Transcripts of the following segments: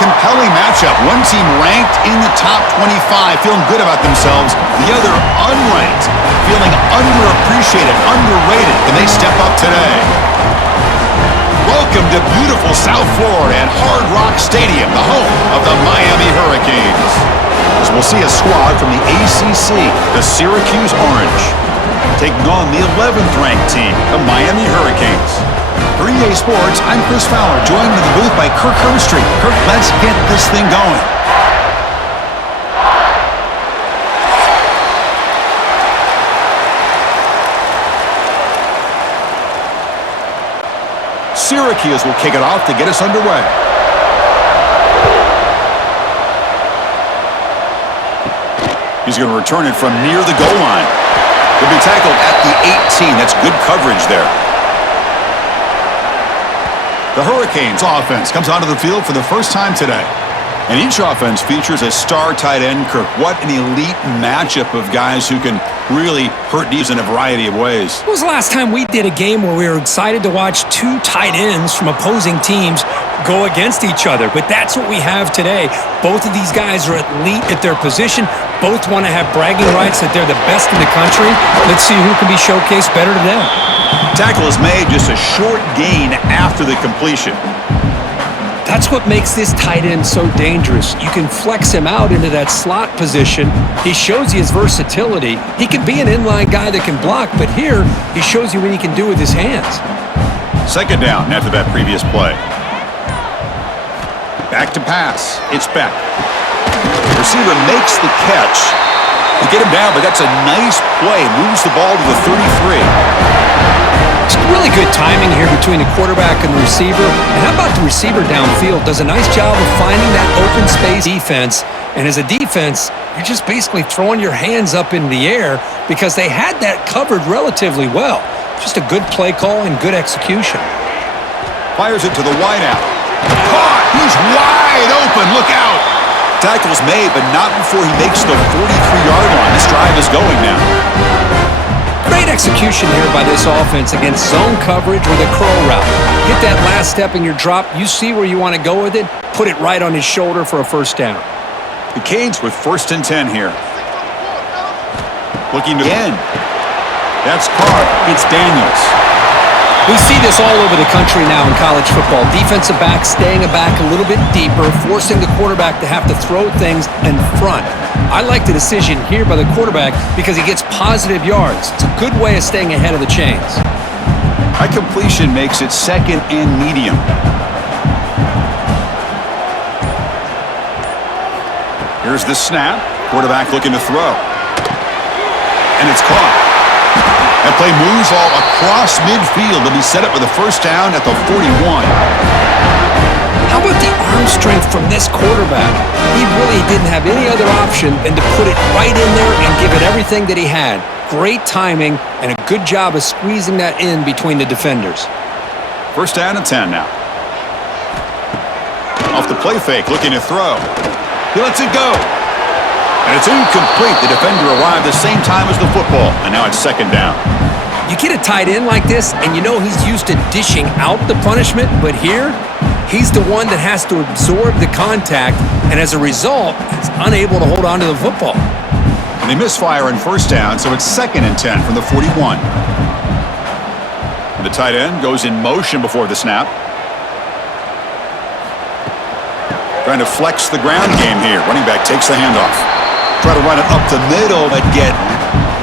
compelling matchup. One team ranked in the top 25, feeling good about themselves. The other unranked, feeling underappreciated, underrated. Can they step up today? Welcome to beautiful South Florida at Hard Rock Stadium, the home of the Miami Hurricanes. As we'll see a squad from the ACC, the Syracuse Orange, taking on the 11th ranked team, the Miami Hurricanes. For EA Sports, I'm Chris Fowler, joined in the booth by Kirk Hermstreet. Kirk, let's get this thing going. Syracuse will kick it off to get us underway. He's going to return it from near the goal line. He'll be tackled at the 18. That's good coverage there. The Hurricanes offense comes onto the field for the first time today. And each offense features a star tight end. Kirk, what an elite matchup of guys who can really hurt teams in a variety of ways. When was the last time we did a game where we were excited to watch two tight ends from opposing teams go against each other? But that's what we have today. Both of these guys are elite at their position. Both want to have bragging rights that they're the best in the country. Let's see who can be showcased better today. Tackle is made just a short gain after the completion. That's what makes this tight end so dangerous. You can flex him out into that slot position. He shows you his versatility. He can be an inline guy that can block, but here he shows you what he can do with his hands. Second down after that previous play. Back to pass. It's back. The receiver makes the catch. You get him down, but that's a nice play. Moves the ball to the 33. It's really good timing here between the quarterback and the receiver. And how about the receiver downfield? Does a nice job of finding that open space defense. And as a defense, you're just basically throwing your hands up in the air because they had that covered relatively well. Just a good play call and good execution. Fires it to the wideout. Caught! He's wide open. Look out! Tackle's made, but not before he makes the 43-yard line. This drive is going now. Great execution here by this offense against zone coverage with a curl route. Get that last step in your drop. You see where you want to go with it. Put it right on his shoulder for a first down. The Canes with 1st and 10 here. Looking to end. That's caught. It's Daniels. We see this all over the country now in college football. Defensive backs staying back a little bit deeper, forcing the quarterback to have to throw things in front. I like the decision here by the quarterback because he gets positive yards. It's a good way of staying ahead of the chains. High completion makes it 2nd and medium. Here's the snap. Quarterback looking to throw. And it's caught. That play moves all across midfield. They'll be set up with a first down at the 41. How about the arm strength from this quarterback? He really didn't have any other option than to put it right in there and give it everything that he had. Great timing and a good job of squeezing that in between the defenders. First down and 10 now. Off the play fake, looking to throw. He lets it go. And it's incomplete. The defender arrived the same time as the football, and now it's 2nd down. You get a tight end like this, and you know he's used to dishing out the punishment, but here, he's the one that has to absorb the contact, and as a result, he's unable to hold on to the football. And they misfire in first down, so it's 2nd and 10 from the 41. And the tight end goes in motion before the snap. Trying to flex the ground game here. Running back takes the handoff. Try to run it up the middle, but get...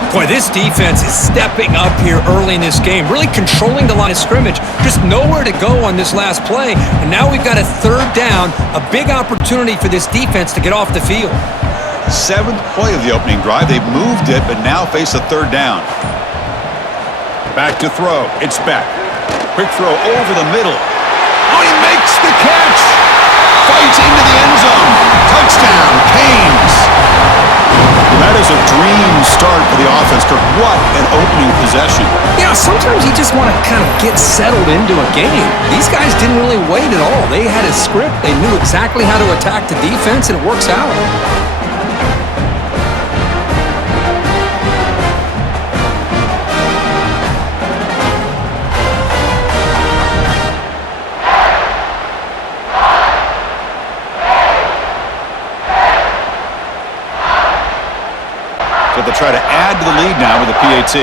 Boy, this defense is stepping up here early in this game, really controlling the line of scrimmage. Just nowhere to go on this last play, and now we've got a 3rd down, a big opportunity for this defense to get off the field. 7th play of the opening drive. They've moved it, but now face a 3rd down. Back to throw. It's back. Quick throw over the middle. Oh, he makes the catch! Fights into the end zone. Touchdown, Canes! That is a dream start for the offense. Kirk, what an opening possession. Yeah, sometimes you just want to kind of get settled into a game. These guys didn't really wait at all. They had a script. They knew exactly how to attack the defense, and it works out. So they'll try to add to the lead now with a PAT.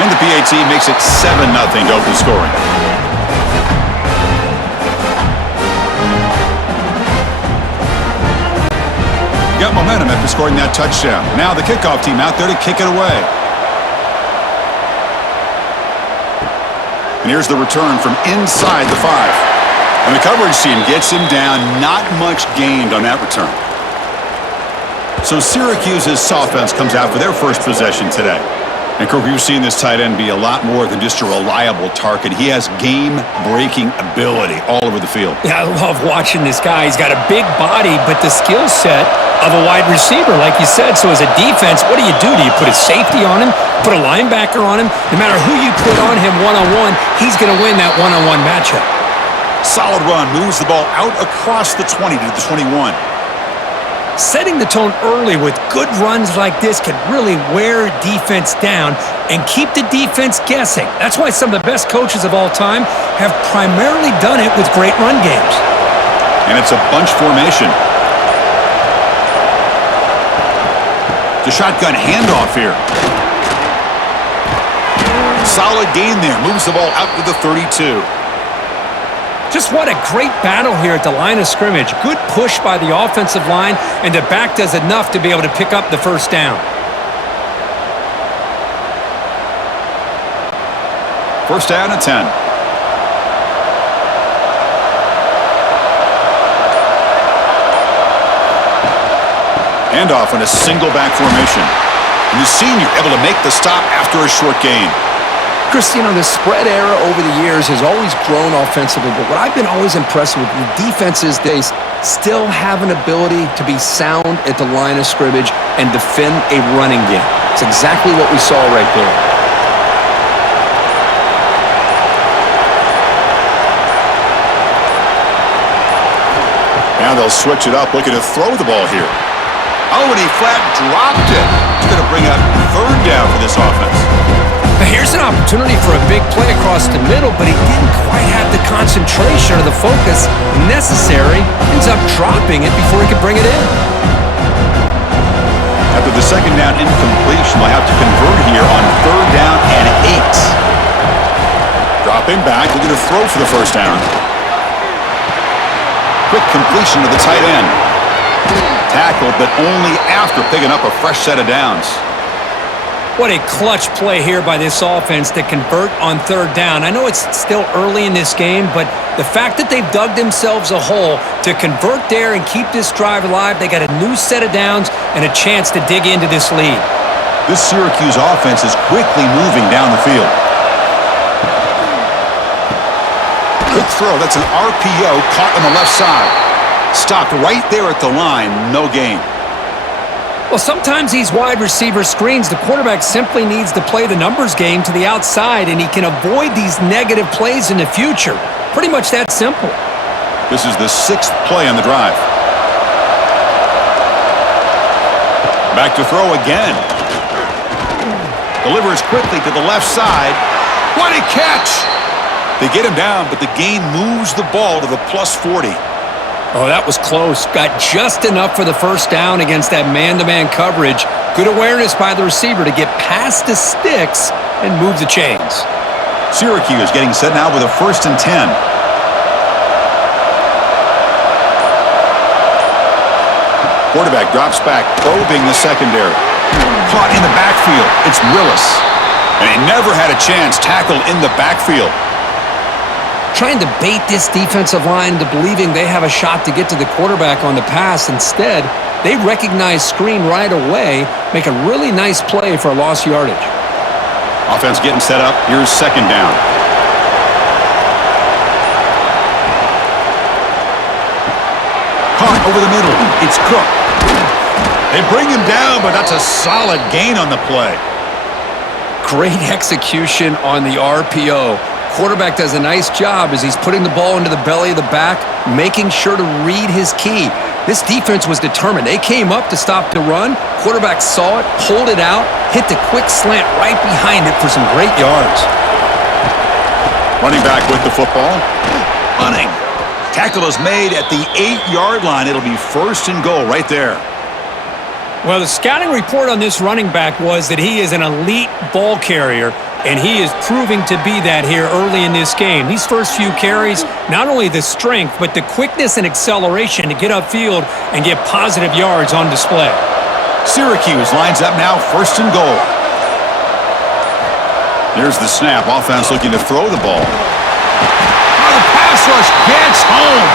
And the PAT makes it 7-0 to open scoring. Got momentum after scoring that touchdown. Now the kickoff team out there to kick it away. And here's the return from inside the 5. And the coverage team gets him down. Not much gained on that return. So Syracuse's offense comes out for their first possession today. And, Kirk, you've seen this tight end be a lot more than just a reliable target. He has game-breaking ability all over the field. Yeah, I love watching this guy. He's got a big body, but the skill set of a wide receiver, like you said. So as a defense, what do? Do you put a safety on him, put a linebacker on him? No matter who you put on him one-on-one, he's going to win that one-on-one matchup. Solid run, moves the ball out across the 20 to the 21. Setting the tone early with good runs like this can really wear defense down and keep the defense guessing. That's why some of the best coaches of all time have primarily done it with great run games. And it's a bunch formation. The shotgun handoff here. Solid gain there. Moves the ball out to the 32. Just what a great battle here at the line of scrimmage. Good push by the offensive line, and the back does enough to be able to pick up the first down. First down and 10. Handoff in a single back formation. And the senior able to make the stop after a short gain. Chris, you know, the spread era over the years has always grown offensively, but what I've been always impressed with the defenses, they still have an ability to be sound at the line of scrimmage and defend a running game. It's exactly what we saw right there. Now they'll switch it up, looking to throw the ball here. Oh, and he flat dropped it. It's going to bring up third down for this offense. Here's an opportunity for a big play across the middle, but he didn't quite have the concentration or the focus necessary. Ends up dropping it before he could bring it in. After the second down incompletion, they'll have to convert here on third down and 8. Dropping back, looking to throw for the first down. Quick completion to the tight end. Tackled, but only after picking up a fresh set of downs. What a clutch play here by this offense to convert on third down. I know it's still early in this game, but the fact that they've dug themselves a hole to convert there and keep this drive alive, they got a new set of downs and a chance to dig into this lead. This Syracuse offense is quickly moving down the field. Quick throw, that's an RPO caught on the left side. Stopped right there at the line, no gain. Well, sometimes these wide receiver screens, the quarterback simply needs to play the numbers game to the outside, and he can avoid these negative plays in the future. Pretty much that simple. This is the 6th play on the drive. Back to throw again. Delivers quickly to the left side. What a catch! They get him down, but the gain moves the ball to the plus 40. Oh, that was close. Got just enough for the first down against that man-to-man coverage. Good awareness by the receiver to get past the sticks and move the chains. Syracuse getting set now with a 1st and 10. Quarterback drops back, probing the secondary. Caught in the backfield. It's Willis. And he never had a chance tackled in the backfield. Trying to bait this defensive line into believing they have a shot to get to the quarterback on the pass. Instead, they recognize screen right away, make a really nice play for a lost yardage. Offense getting set up. Here's second down. Caught over the middle. It's Cook. They bring him down, but that's a solid gain on the play. Great execution on the RPO. Quarterback does a nice job as he's putting the ball into the belly of the back, making sure to read his key. This defense was determined. They came up to stop the run. Quarterback saw it, pulled it out, hit the quick slant right behind it for some great yards. Running back with the football. Running. Tackle is made at the 8-yard line. It'll be first and goal right there. Well, the scouting report on this running back was that he is an elite ball carrier, and he is proving to be that here early in this game. These first few carries, not only the strength, but the quickness and acceleration to get upfield and get positive yards on display. Syracuse lines up now, first and goal. Here's the snap. Offense looking to throw the ball. Oh, the pass rush gets home.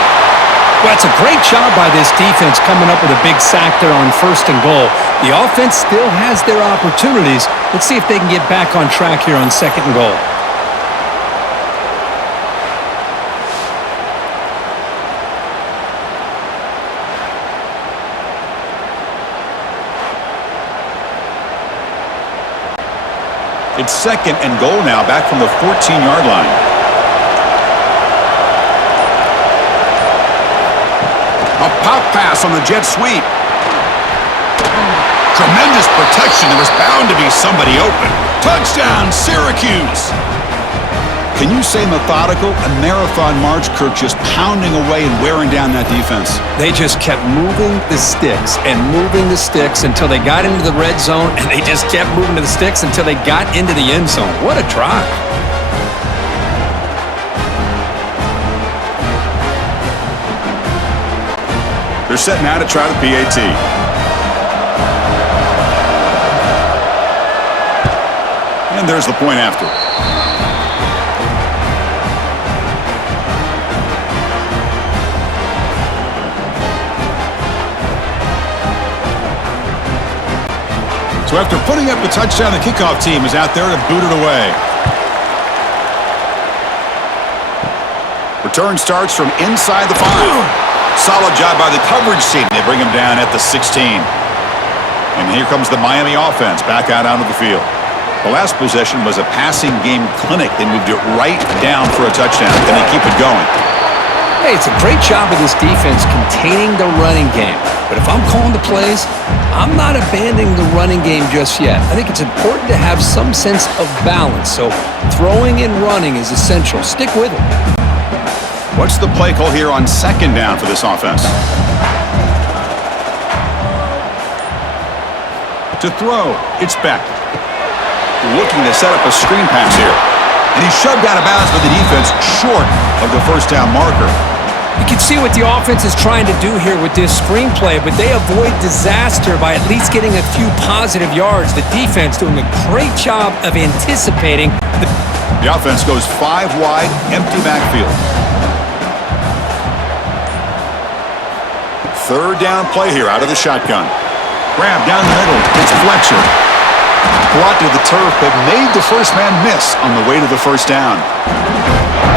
Well, it's a great job by this defense coming up with a big sack there on first and goal. The offense still has their opportunities. Let's see if they can get back on track here on second and goal. It's second and goal now, back from the 14-yard line. A pop pass on the jet sweep. Tremendous protection. There was bound to be somebody open. Touchdown, Syracuse! Can you say methodical? A marathon march, Kirk, just pounding away and wearing down that defense. They just kept moving the sticks and moving the sticks until they got into the red zone, and they just kept moving to the sticks until they got into the end zone. What a drive. They're set now to try the PAT. And there's the point after. So after putting up the touchdown, the kickoff team is out there to boot it away. Return starts from inside the 5. Solid job by the coverage team. They bring him down at the 16. And here comes the Miami offense back out onto the field. The last possession was a passing game clinic. They moved it right down for a touchdown. Then they keep it going. Hey, it's a great job of this defense containing the running game. But if I'm calling the plays, I'm not abandoning the running game just yet. I think it's important to have some sense of balance. So throwing and running is essential. Stick with it. What's the play call here on second down for this offense? To throw, it's Beck. Looking to set up a screen pass here. And he's shoved out of bounds by the defense short of the first down marker. You can see what the offense is trying to do here with this screenplay, but they avoid disaster by at least getting a few positive yards. The defense doing a great job of anticipating. The offense goes 5 wide, empty backfield. Third down play here out of the shotgun. Grab down the middle. It's Fletcher. Brought to the turf, but made the first man miss on the way to the first down.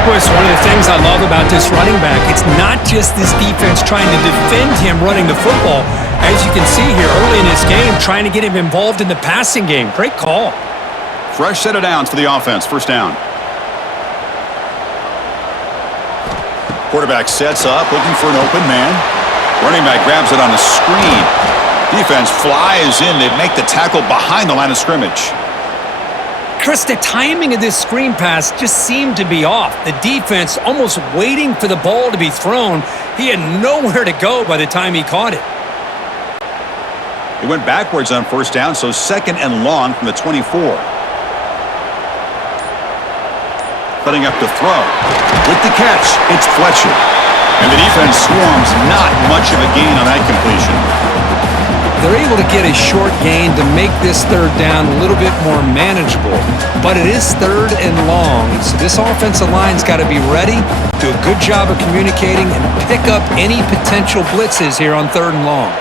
Well, it's one of the things I love about this running back. It's not just this defense trying to defend him running the football. As you can see here early in this game, trying to get him involved in the passing game. Great call. Fresh set of downs for the offense. First down. Quarterback sets up, looking for an open man. Running back grabs it on a screen. Defense flies in. They make the tackle behind the line of scrimmage. Chris, the timing of this screen pass just seemed to be off. The defense almost waiting for the ball to be thrown. He had nowhere to go by the time he caught it. He went backwards on first down, so second and long from the 24. Setting up to throw. With the catch, it's Fletcher. And the defense swarms, not much of a gain on that completion. They're able to get a short gain to make this third down a little bit more manageable. But it is third and long, so this offensive line's got to be ready, do a good job of communicating, and pick up any potential blitzes here on third and long.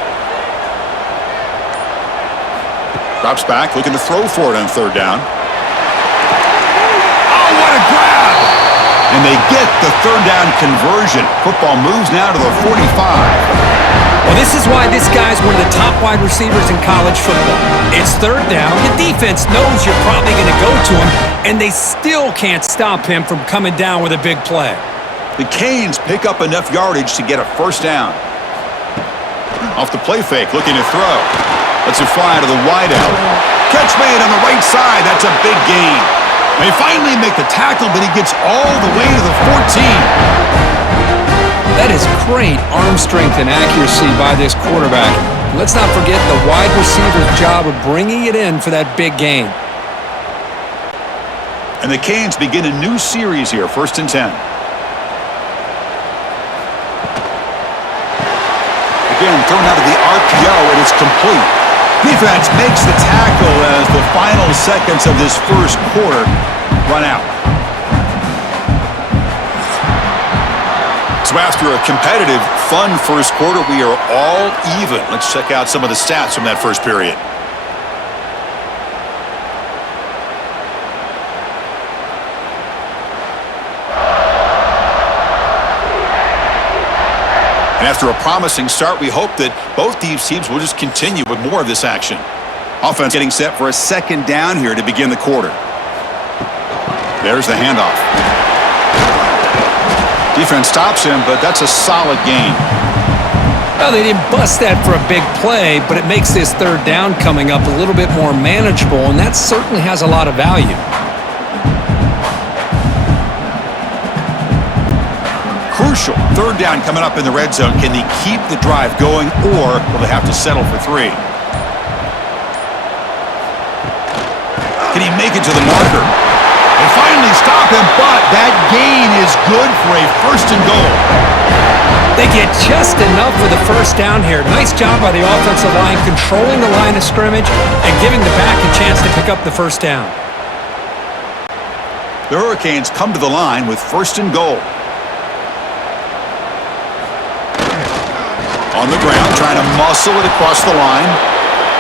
Drops back, looking to throw for it on third down. Oh, what a grab! And they get the third down conversion. Football moves now to the 45. Well, this is why this guy's one of the top wide receivers in college football. It's third down. The defense knows you're probably going to go to him, and they still can't stop him from coming down with a big play. The Canes pick up enough yardage to get a first down. Off the play fake, looking to throw. Lets it fly to the wideout. Catch made on the right side. That's a big gain. They finally make the tackle, but he gets all the way to the 14. great arm strength and accuracy by this quarterback. Let's not forget the wide receiver's job of bringing it in for that big gain. And the Canes begin a new series here, 1st and 10. Again, thrown out of the RPO, and it's complete. Defense makes the tackle as the final seconds of this first quarter run out. So after a competitive, fun first quarter, we are all even. Let's check out some of the stats from that first period. And after a promising start, we hope that both these teams will just continue with more of this action. Offense getting set for a 2nd down here to begin the quarter. There's the handoff. Defense stops him, but that's a solid gain. Well, they didn't bust that for a big play, but it makes this 3rd down coming up a little bit more manageable, and that certainly has a lot of value. Crucial 3rd down coming up in the red zone. Can they keep the drive going, or will they have to settle for 3? Can he make it to the marker? They finally stop him, but that gain is good for a 1st and goal. They get just enough for the 1st down here. Nice job by the offensive line controlling the line of scrimmage and giving the back a chance to pick up the 1st down. The Hurricanes come to the line with 1st and goal. On the ground, trying to muscle it across the line.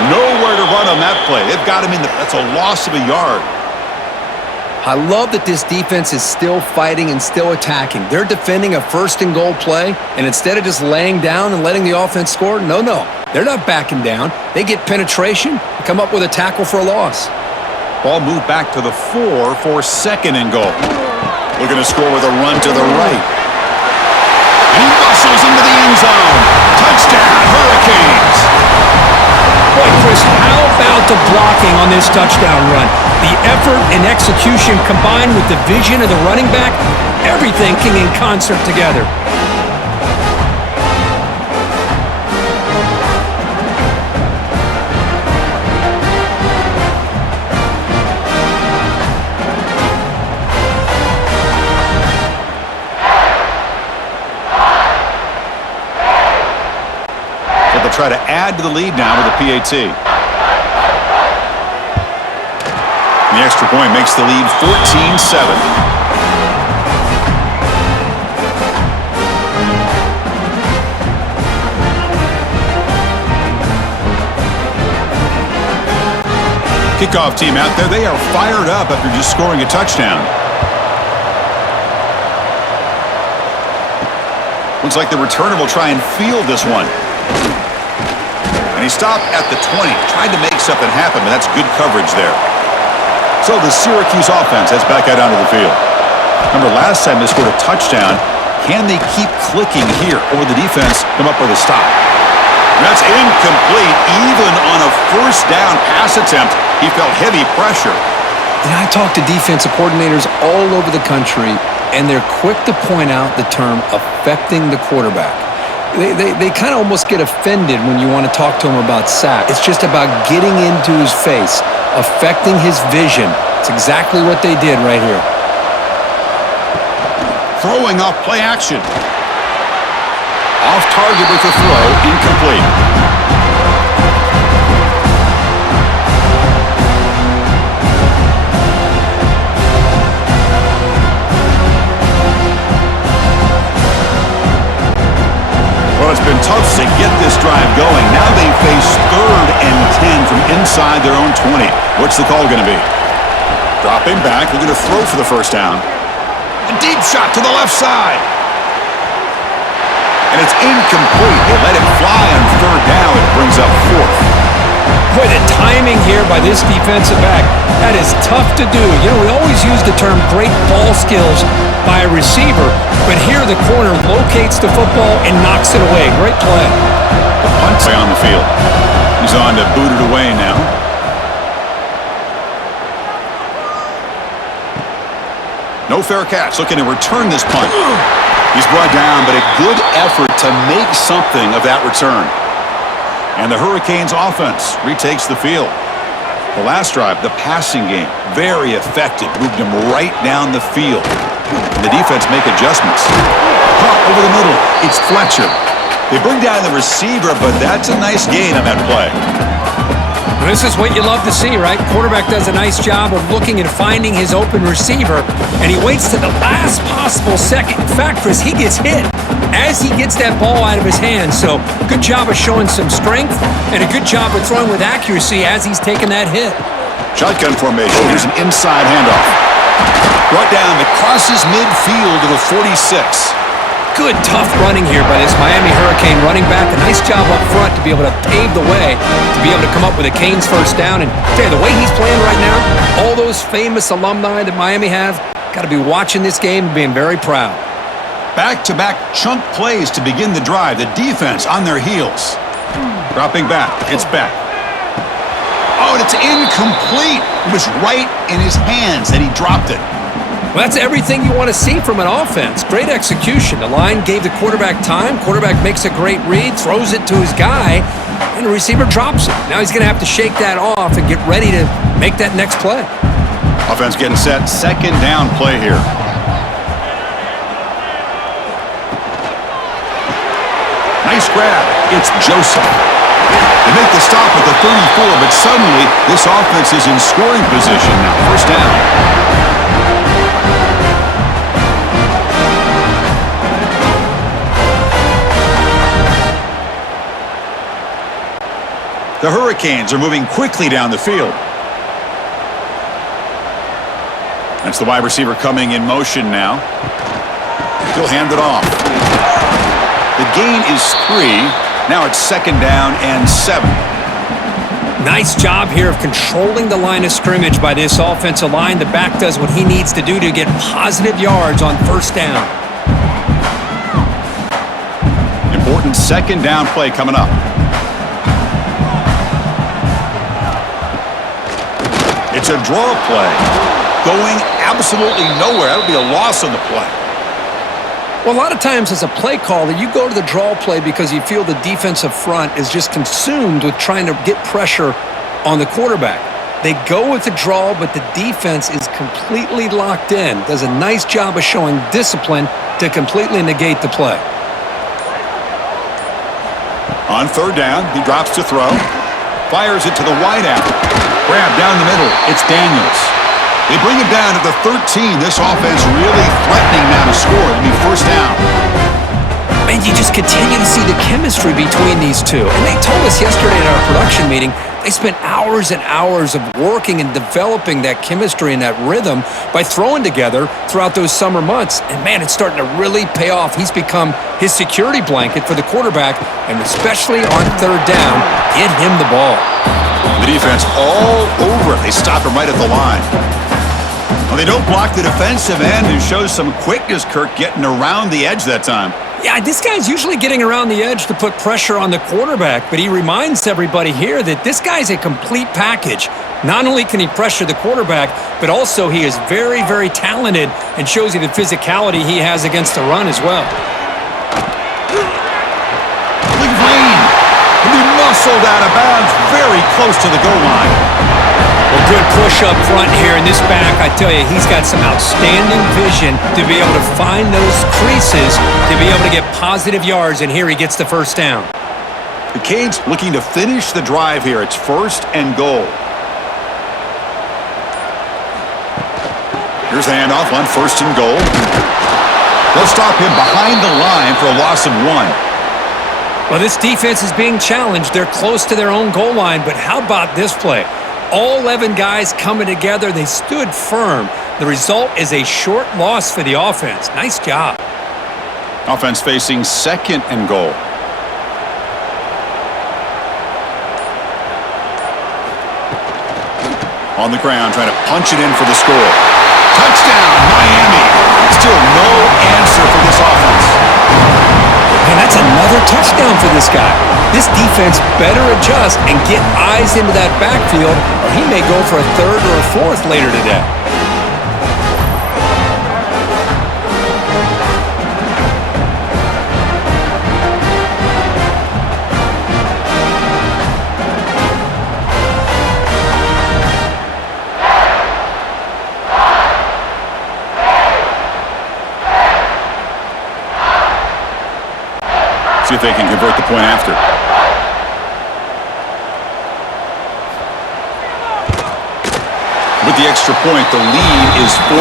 Nowhere to run on that play. They've got him in the... That's a loss of a yard. I love that this defense is still fighting and still attacking. They're defending a 1st and goal play, and instead of just laying down and letting the offense score, no. They're not backing down. They get penetration and come up with a tackle for a loss. Ball moved back to the 4 for 2nd and goal. Looking to score with a run to the right. He muscles into the end zone. Touchdown, Hurricanes. Boy, Chris, how about the blocking on this touchdown run? The effort and execution combined with the vision of the running back, everything came in concert together. They'll try to add to the lead now with a PAT. The extra point makes the lead 14-7. Kickoff team out there, they are fired up after just scoring a touchdown. Looks like the returner will try and field this one. And he stopped at the 20. Tried to make something happen, but that's good coverage there. So the Syracuse offense heads back out onto the field. Remember, last time they scored a touchdown. Can they keep clicking here, or will the defense come up with a stop? And that's incomplete. Even on a 1st down pass attempt, he felt heavy pressure. And I talk to defensive coordinators all over the country, and they're quick to point out the term affecting the quarterback. They kind of almost get offended when you want to talk to him about sack. It's just about getting into his face, affecting his vision. It's exactly what they did right here. Throwing off play action. Off target with the throw, incomplete. Well, it's been tough to get this drive going. Now they face 3rd and 10 from inside their own 20. What's the call going to be? Dropping back, looking to throw for the 1st down. A deep shot to the left side. And it's incomplete. They let it fly on 3rd down. It brings up 4th. Boy, the timing here by this defensive back, that is tough to do. You know, we always use the term great ball skills by a receiver, but here the corner locates the football and knocks it away. Great play. The punt play on the field. He's on to boot it away now. No fair catch. Looking to return this punt. He's brought down, but a good effort to make something of that return. And the Hurricanes offense retakes the field. The last drive, the passing game, very effective. Moved him right down the field. And the defense make adjustments. Pump over the middle. It's Fletcher. They bring down the receiver, but that's a nice gain on that play. This is what you love to see, right? Quarterback does a nice job of looking and finding his open receiver, and he waits to the last possible second. In fact, Chris, he gets hit as he gets that ball out of his hands. So good job of showing some strength and a good job of throwing with accuracy as he's taking that hit. Shotgun formation. Here's an inside handoff. Brought down that crosses midfield to the 46. Good, tough running here by this Miami Hurricane running back. A nice job up front to be able to pave the way, to be able to come up with a Canes first down. And tell you, the way he's playing right now, all those famous alumni that Miami have, got to be watching this game and being very proud. Back-to-back chunk plays to begin the drive. The defense on their heels. Dropping back. It's back. Oh, and it's incomplete. It was right in his hands, and he dropped it. Well, that's everything you want to see from an offense. Great execution. The line gave the quarterback time. Quarterback makes a great read, throws it to his guy, and the receiver drops it. Now he's going to have to shake that off and get ready to make that next play. Offense getting set. Second down play here. Nice grab. It's Joseph. They make the stop at the 34, but suddenly this offense is in scoring position now. First down. The Hurricanes are moving quickly down the field. That's the wide receiver coming in motion now. He'll hand it off. The gain is 3. Now it's second down and 7. Nice job here of controlling the line of scrimmage by this offensive line. The back does what he needs to do to get positive yards on first down. Important second down play coming up. It's a draw play. Going absolutely nowhere. That'll be a loss on the play. Well, a lot of times as a play caller, you go to the draw play because you feel the defensive front is just consumed with trying to get pressure on the quarterback. They go with the draw, but the defense is completely locked in. Does a nice job of showing discipline to completely negate the play. On third down, he drops to throw. Fires it to the wideout. Grab down the middle. It's Daniels. They bring him down at the 13. This offense really threatening now to score. It'll be first down. And you just continue to see the chemistry between these two. And they told us yesterday in our production meeting, they spent hours and hours of working and developing that chemistry and that rhythm by throwing together throughout those summer months. And man, it's starting to really pay off. He's become his security blanket for the quarterback, and especially on third down, get him the ball. The defense all over it. They stop him right at the line. Well, they don't block the defensive end, who shows some quickness, Kirk, getting around the edge that time. Yeah, this guy's usually getting around the edge to put pressure on the quarterback, but he reminds everybody here that this guy's a complete package. Not only can he pressure the quarterback, but also he is very, very talented and shows you the physicality he has against the run as well. Look at Lane. He'll be muscled out of bounds very close to the goal line. Well, good push up front here in this back. I tell you, he's got some outstanding vision to be able to find those creases, to be able to get positive yards, and here he gets the first down. The Canes looking to finish the drive here. It's first and goal. Here's the handoff on first and goal. They'll stop him behind the line for a loss of 1. Well, this defense is being challenged. They're close to their own goal line, but how about this play? All 11 guys coming together. They stood firm. The result is a short loss for the offense. Nice job. Offense facing second and goal. On the ground, trying to punch it in for the score. Touchdown, Miami. Still no answer for this offense. And that's another touchdown for this guy. This defense better adjust and get eyes into that backfield, or he may go for a third or a fourth later today. See if they can convert the point after. With the extra point, the lead is 14.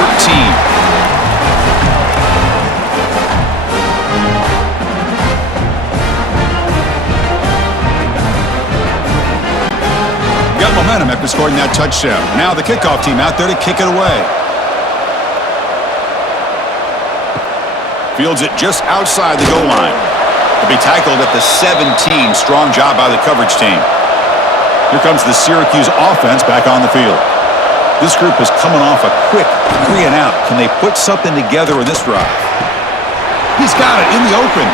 Got momentum after scoring that touchdown. Now the kickoff team out there to kick it away. Fields it just outside the goal line. To be tackled at the 17. Strong job by the coverage team. Here comes the Syracuse offense back on the field. This group is coming off a quick 3 and out. Can they put something together in this drive? He's got it in the open.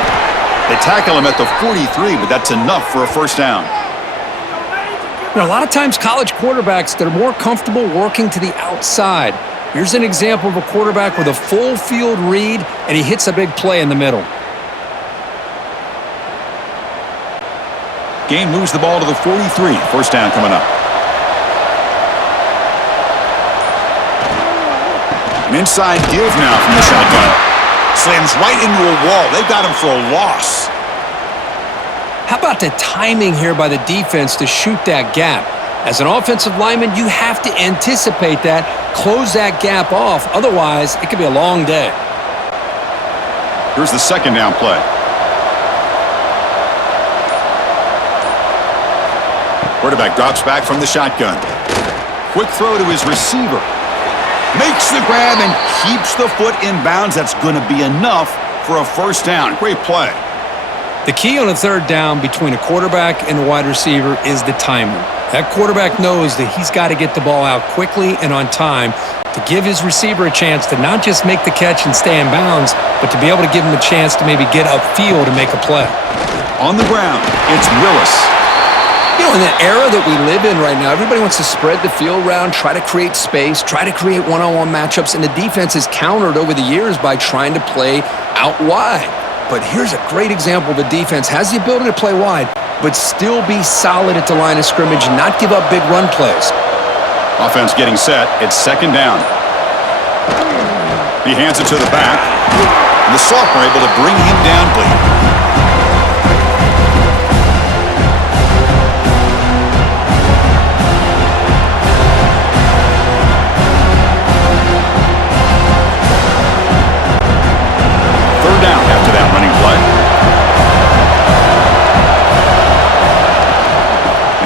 They tackle him at the 43, but that's enough for a first down. You know, a lot of times college quarterbacks, they're more comfortable working to the outside. Here's an example of a quarterback with a full field read, and he hits a big play in the middle. Gain moves the ball to the 43. First down coming up. An inside give now from the shotgun. Slams right into a wall. They've got him for a loss. How about the timing here by the defense to shoot that gap? As an offensive lineman, you have to anticipate that, close that gap off. Otherwise, it could be a long day. Here's the second down play. Quarterback drops back from the shotgun. Quick throw to his receiver. Makes the grab and keeps the foot in bounds. That's going to be enough for a first down. Great play. The key on a third down between a quarterback and a wide receiver is the timing. That quarterback knows that he's got to get the ball out quickly and on time to give his receiver a chance to not just make the catch and stay in bounds, but to be able to give him a chance to maybe get upfield and make a play. On the ground, it's Willis. You know, in that era that we live in right now, everybody wants to spread the field around, try to create space, try to create one-on-one matchups, and the defense has countered over the years by trying to play out wide. But here's a great example. The defense has the ability to play wide, but still be solid at the line of scrimmage, not give up big run plays. Offense getting set. It's second down. He hands it to the back. And the sophomore able to bring him down clean.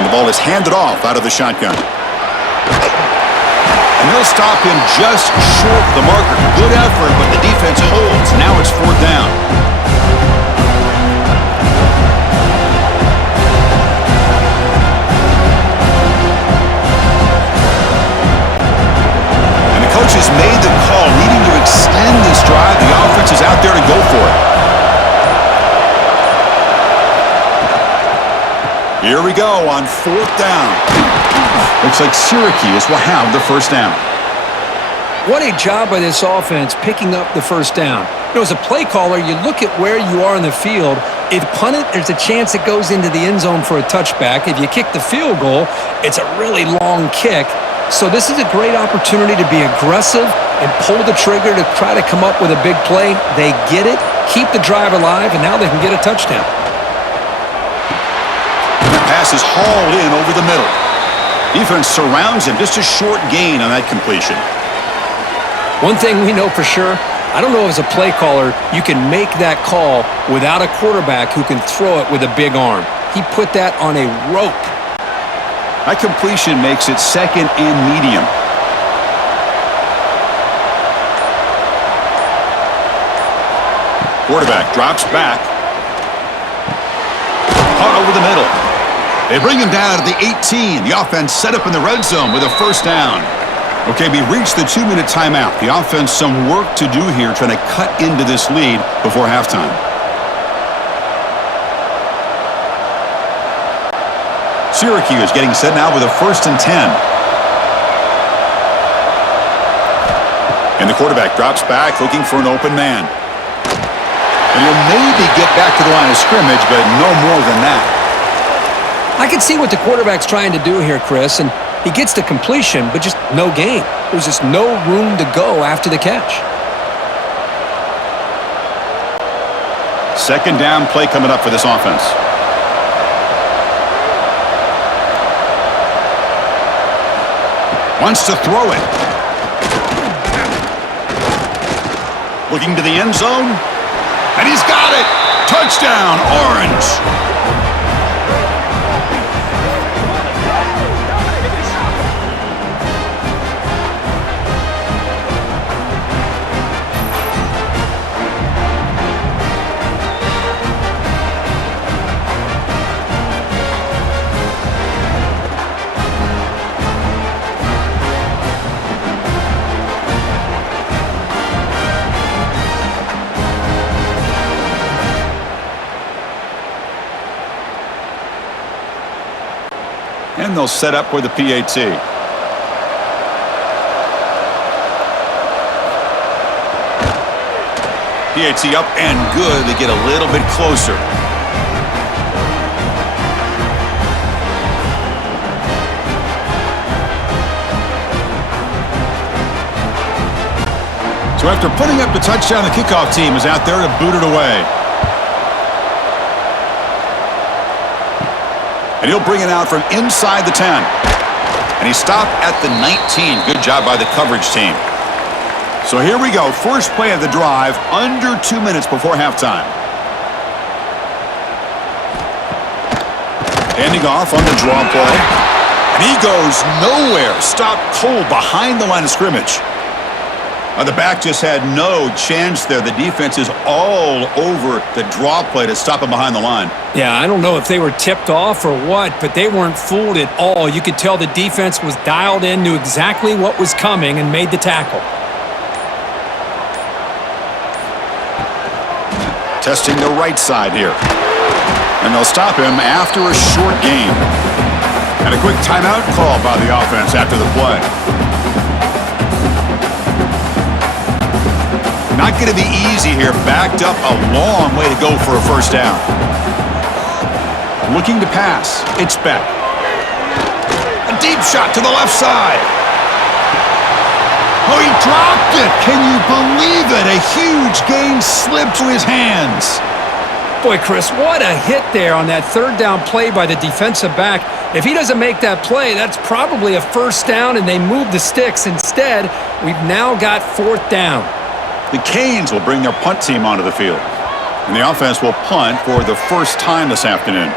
Ball is handed off out of the shotgun. And they'll stop him just short of the marker. Good effort, but the defense holds. Now it's fourth down. And the coach has made the call, needing to extend this drive. The offense is out there to go for it. Here we go on fourth down. Looks like Syracuse will have the first down. What a job by this offense picking up the first down. You know, as a play caller, you look at where you are in the field. If punt it, there's a chance it goes into the end zone for a touchback. If you kick the field goal, it's a really long kick. So this is a great opportunity to be aggressive and pull the trigger to try to come up with a big play. They get it, keep the drive alive, and now they can get a touchdown. Pass is hauled in over the middle. Defense surrounds him. Just a short gain on that completion. One thing we know for sure, I don't know as a play caller, you can make that call without a quarterback who can throw it with a big arm. He put that on a rope. That completion makes it second and medium. Quarterback drops back. Caught over the middle. They bring him down at the 18. The offense set up in the red zone with a first down. Okay, we reached the 2-minute timeout. The offense some work to do here trying to cut into this lead before halftime. Syracuse getting set now with a 1st and 10. And the quarterback drops back looking for an open man. And he'll maybe get back to the line of scrimmage, but no more than that. I can see what the quarterback's trying to do here, Chris, and he gets the completion, but just no gain. There's just no room to go after the catch. Second down play coming up for this offense. Wants to throw it. Looking to the end zone. And he's got it. Touchdown, Orange. And they'll set up for the PAT. PAT up and good. They get a little bit closer. So after putting up the touchdown, the kickoff team is out there to boot it away. And he'll bring it out from inside the 10. And he stopped at the 19. Good job by the coverage team. So here we go. First play of the drive, under 2 minutes before halftime. Handing off on the draw play. And he goes nowhere. Stopped cold behind the line of scrimmage. The back just had no chance there. The defense is all over the draw play to stop him behind the line. Yeah, I don't know if they were tipped off or what, but they weren't fooled at all. You could tell the defense was dialed in, knew exactly what was coming, and made the tackle. Testing the right side here. And they'll stop him after a short gain. And a quick timeout call by the offense after the play. Not going to be easy here. Backed up a long way to go for a first down. Looking to pass. It's back. A deep shot to the left side. Oh, he dropped it. Can you believe it? A huge gain slipped through his hands. Boy, Chris, what a hit there on that third down play by the defensive back. If he doesn't make that play, that's probably a first down, and they move the sticks. Instead, we've now got fourth down. The Canes will bring their punt team onto the field. And the offense will punt for the first time this afternoon.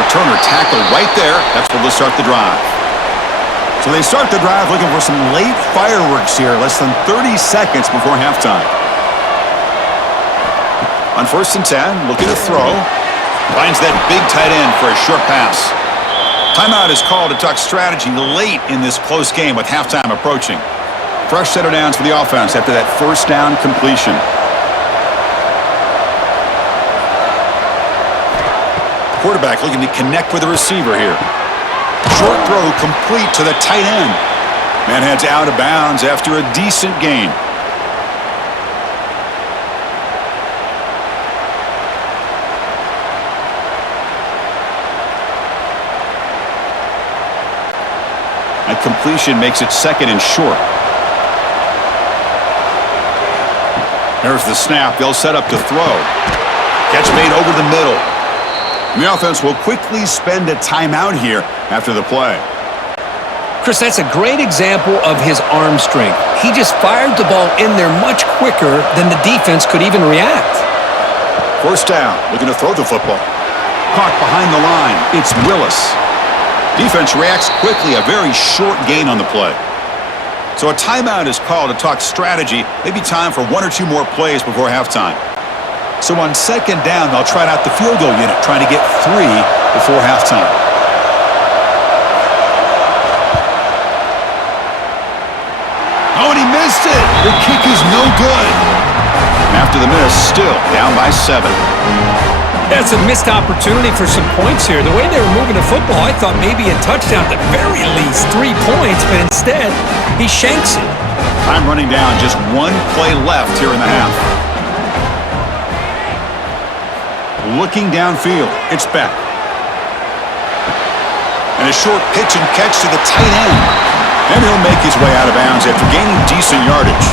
Returner tackle right there. That's where they'll start the drive. So they start the drive looking for some late fireworks here. Less than 30 seconds before halftime. On 1st and 10, looking to throw. Finds that big tight end for a short pass. Timeout is called to talk strategy late in this close game with halftime approaching. Fresh set of downs for the offense after that first down completion. Quarterback looking to connect with the receiver here. Short throw complete to the tight end. Man heads out of bounds after a decent gain. That completion makes it second and short. There's the snap. They'll set up to throw. Catch made over the middle. And the offense will quickly spend a timeout here after the play. Chris, that's a great example of his arm strength. He just fired the ball in there much quicker than the defense could even react. First down, looking to throw the football. Caught behind the line. It's Willis. Defense reacts quickly, a very short gain on the play. So a timeout is called to talk strategy. Maybe time for one or two more plays before halftime. So on second down, they'll try out the field goal unit, trying to get 3 before halftime. Oh, and he missed it. The kick is no good. And after the miss, still down by 7. That's a missed opportunity for some points here. The way they were moving the football, I thought maybe a touchdown, at the very least 3 points, but instead, he shanks it. Time running down, just 1 play left here in the half. Looking downfield, it's back. And a short pitch and catch to the tight end. And he'll make his way out of bounds after gaining decent yardage.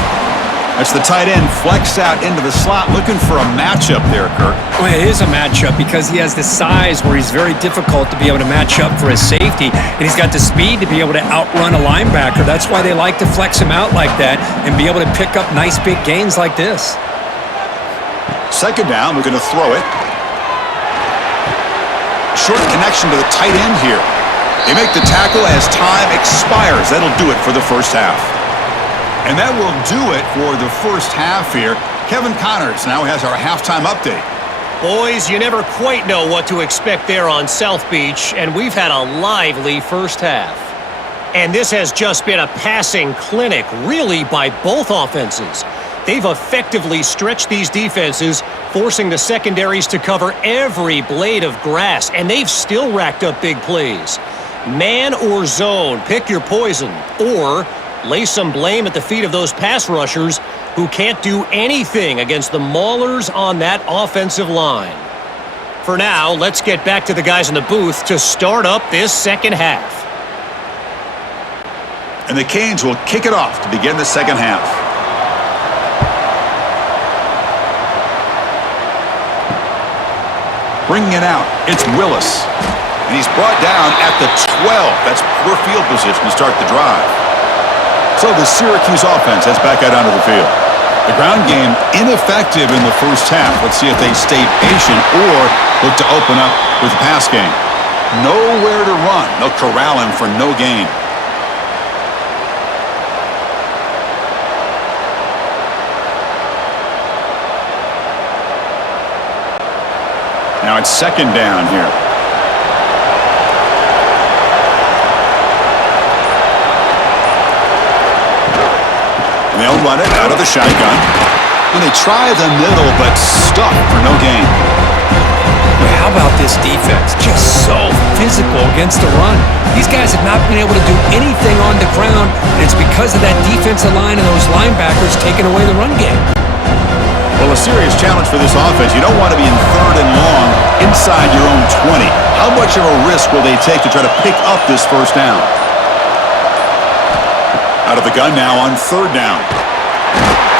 That's the tight end flexed out into the slot, looking for a matchup there, Kirk. Well, it is a matchup because he has the size where he's very difficult to be able to match up for his safety, and he's got the speed to be able to outrun a linebacker. That's why they like to flex him out like that and be able to pick up nice big gains like this. Second down, looking to throw it. Short connection to the tight end here. They make the tackle as time expires. That'll do it for the first half. And that will do it for the first half here. Kevin Connors now has our halftime update. Boys, you never quite know what to expect there on South Beach, and we've had a lively first half. And this has just been a passing clinic, really, by both offenses. They've effectively stretched these defenses, forcing the secondaries to cover every blade of grass, and they've still racked up big plays. Man or zone, pick your poison, or lay some blame at the feet of those pass rushers who can't do anything against the maulers on that offensive line. For now, let's get back to the guys in the booth to start up this second half. And the Canes will kick it off to begin the second half. Bringing it out, it's Willis. And he's brought down at the 12. That's poor field position to start the drive. So the Syracuse offense heads back out onto the field. The ground game ineffective in the first half. Let's see if they stay patient or look to open up with the pass game. Nowhere to run. They'll corral him for no gain. Now it's second down here. And they'll run it out of the shotgun. And they try the middle, but stuck for no gain. Well, how about this defense? Just so physical against the run. These guys have not been able to do anything on the ground, and it's because of that defensive line and those linebackers taking away the run game. Well, a serious challenge for this offense. You don't want to be in third and long inside your own 20. How much of a risk will they take to try to pick up this first down? Out of the gun now on third down.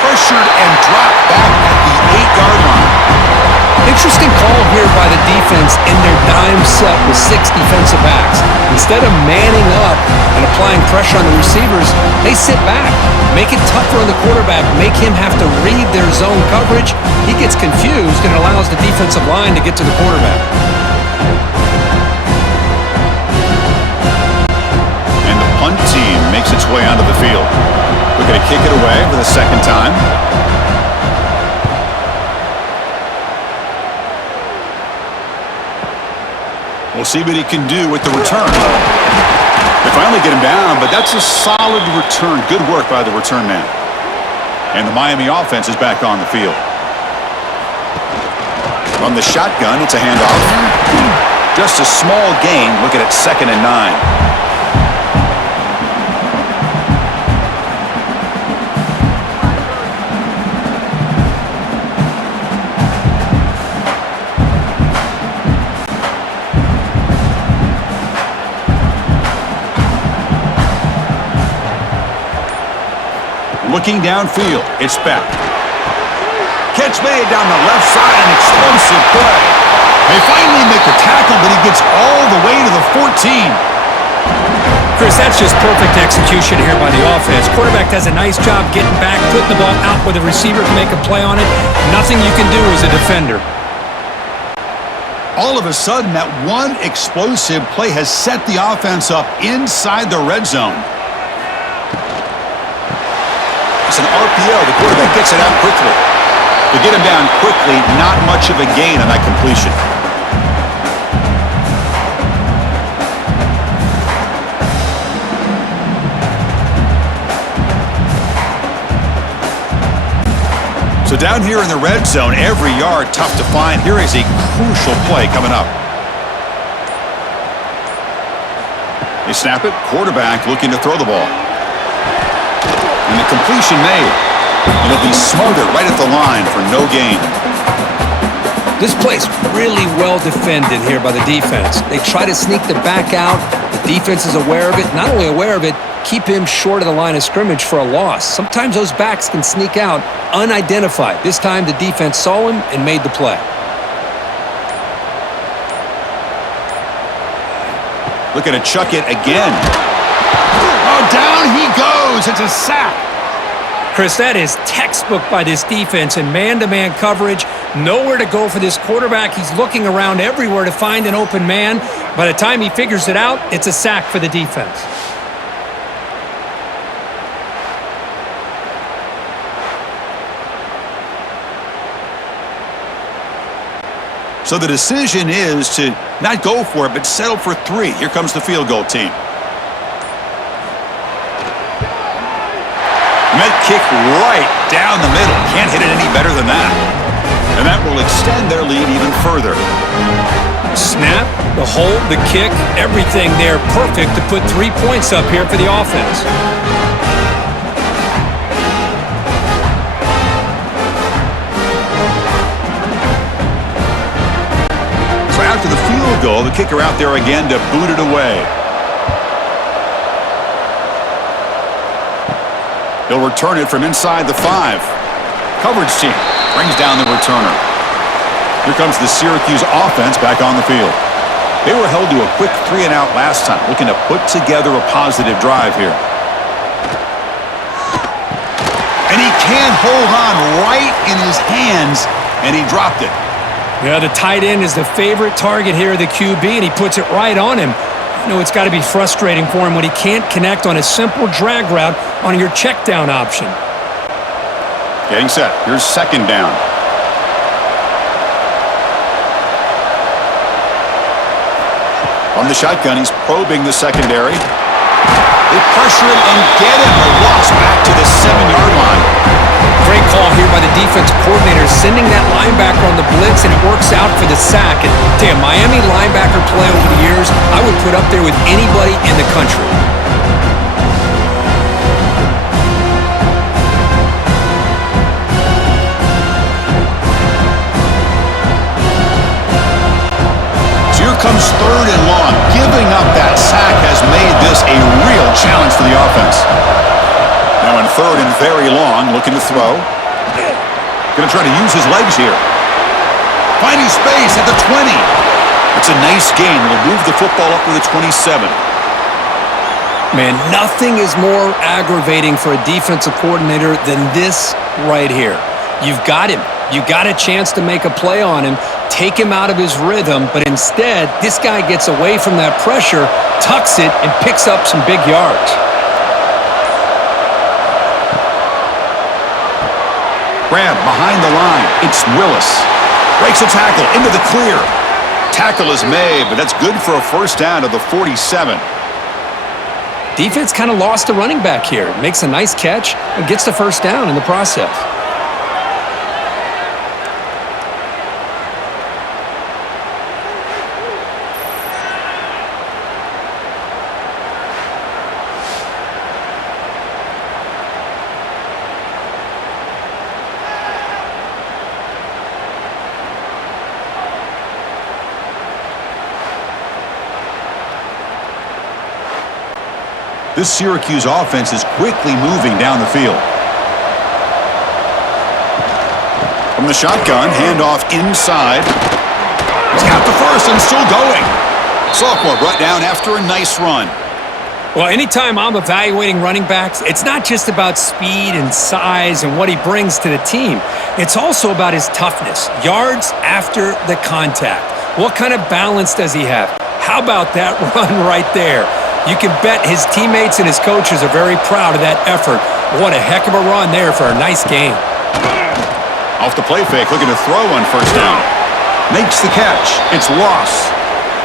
Pressured and dropped back at the 8-yard line. Interesting call here by the defense in their dime set with 6 defensive backs. Instead of manning up and applying pressure on the receivers, they sit back, make it tougher on the quarterback, make him have to read their zone coverage. He gets confused and allows the defensive line to get to the quarterback. And the punt team makes its way onto the field. Looking to kick it away for the second time. We'll see what he can do with the return. They finally get him down, but that's a solid return. Good work by the return man. And the Miami offense is back on the field. From the shotgun, it's a handoff. Just a small gain, looking at 2nd and 9. Looking downfield, it's back. Catch made down the left side, an explosive play. They finally make the tackle, but he gets all the way to the 14. Chris, that's just perfect execution here by the offense. Quarterback does a nice job getting back, putting the ball out where the receiver can make a play on it. Nothing you can do as a defender. All of a sudden, that one explosive play has set the offense up inside the red zone. It's an RPO. The quarterback gets it out quickly. To get him down quickly, not much of a gain on that completion. So down here in the red zone, every yard tough to find. Here is a crucial play coming up. They snap it. Quarterback looking to throw the ball. And the completion made. And it'll be smothered right at the line for no gain. This play's really well defended here by the defense. They try to sneak the back out. The defense is aware of it. Not only aware of it, keep him short of the line of scrimmage for a loss. Sometimes those backs can sneak out unidentified. This time the defense saw him and made the play. Looking to chuck it again. Oh, down he goes. It's a sack. Chris, that is textbook by this defense in man-to-man coverage. Nowhere to go for this quarterback. He's looking around everywhere to find an open man. By the time he figures it out, it's a sack for the defense. So the decision is to not go for it, but settle for 3. Here comes the field goal team. Met kick right down the middle. Can't hit it any better than that. And that will extend their lead even further. Snap, the hold, the kick, everything there perfect to put 3 points up here for the offense. So after the field goal, the kicker out there again to boot it away. He'll return it from inside the 5. Coverage team brings down the returner. Here comes the Syracuse offense back on the field. They were held to a quick 3-and-out last time, looking to put together a positive drive here. And he can't hold on right in his hands, and he dropped it. Yeah, the tight end is the favorite target here of the QB, and he puts it right on him. You know, it's got to be frustrating for him when he can't connect on a simple drag route on your check down option. Getting set. Here's 2nd down. From the shotgun, he's probing the secondary. They pressure him and get him. A loss back to the 7-yard line. Great call here by the defensive coordinator, sending that linebacker on the blitz, and it works out for the sack. And damn, Miami linebacker play over the years, I would put up there with anybody in the country. So here comes 3rd and long. Giving up that sack has made this a real challenge for the offense. Now in 3rd and very long, looking to throw. Going to try to use his legs here. Finding space at the 20. It's a nice gain. It'll move the football up to the 27. Man, nothing is more aggravating for a defensive coordinator than this right here. You've got him. You got a chance to make a play on him, take him out of his rhythm, but instead, this guy gets away from that pressure, tucks it, and picks up some big yards. Grab behind the line. It's Willis. Breaks a tackle into the clear. Tackle is made, but that's good for a 1st down to the 47. Defense kind of lost a running back here. Makes a nice catch and gets the 1st down in the process. This Syracuse offense is quickly moving down the field. From the shotgun, handoff inside. He's got the 1st and still going. Sophomore brought down after a nice run. Well, anytime I'm evaluating running backs, it's not just about speed and size and what he brings to the team. It's also about his toughness, yards after the contact. What kind of balance does he have? How about that run right there? You can bet his teammates and his coaches are very proud of that effort. What a heck of a run there for a nice game. Off the play fake, looking to throw on 1st down. Makes the catch. It's Ross.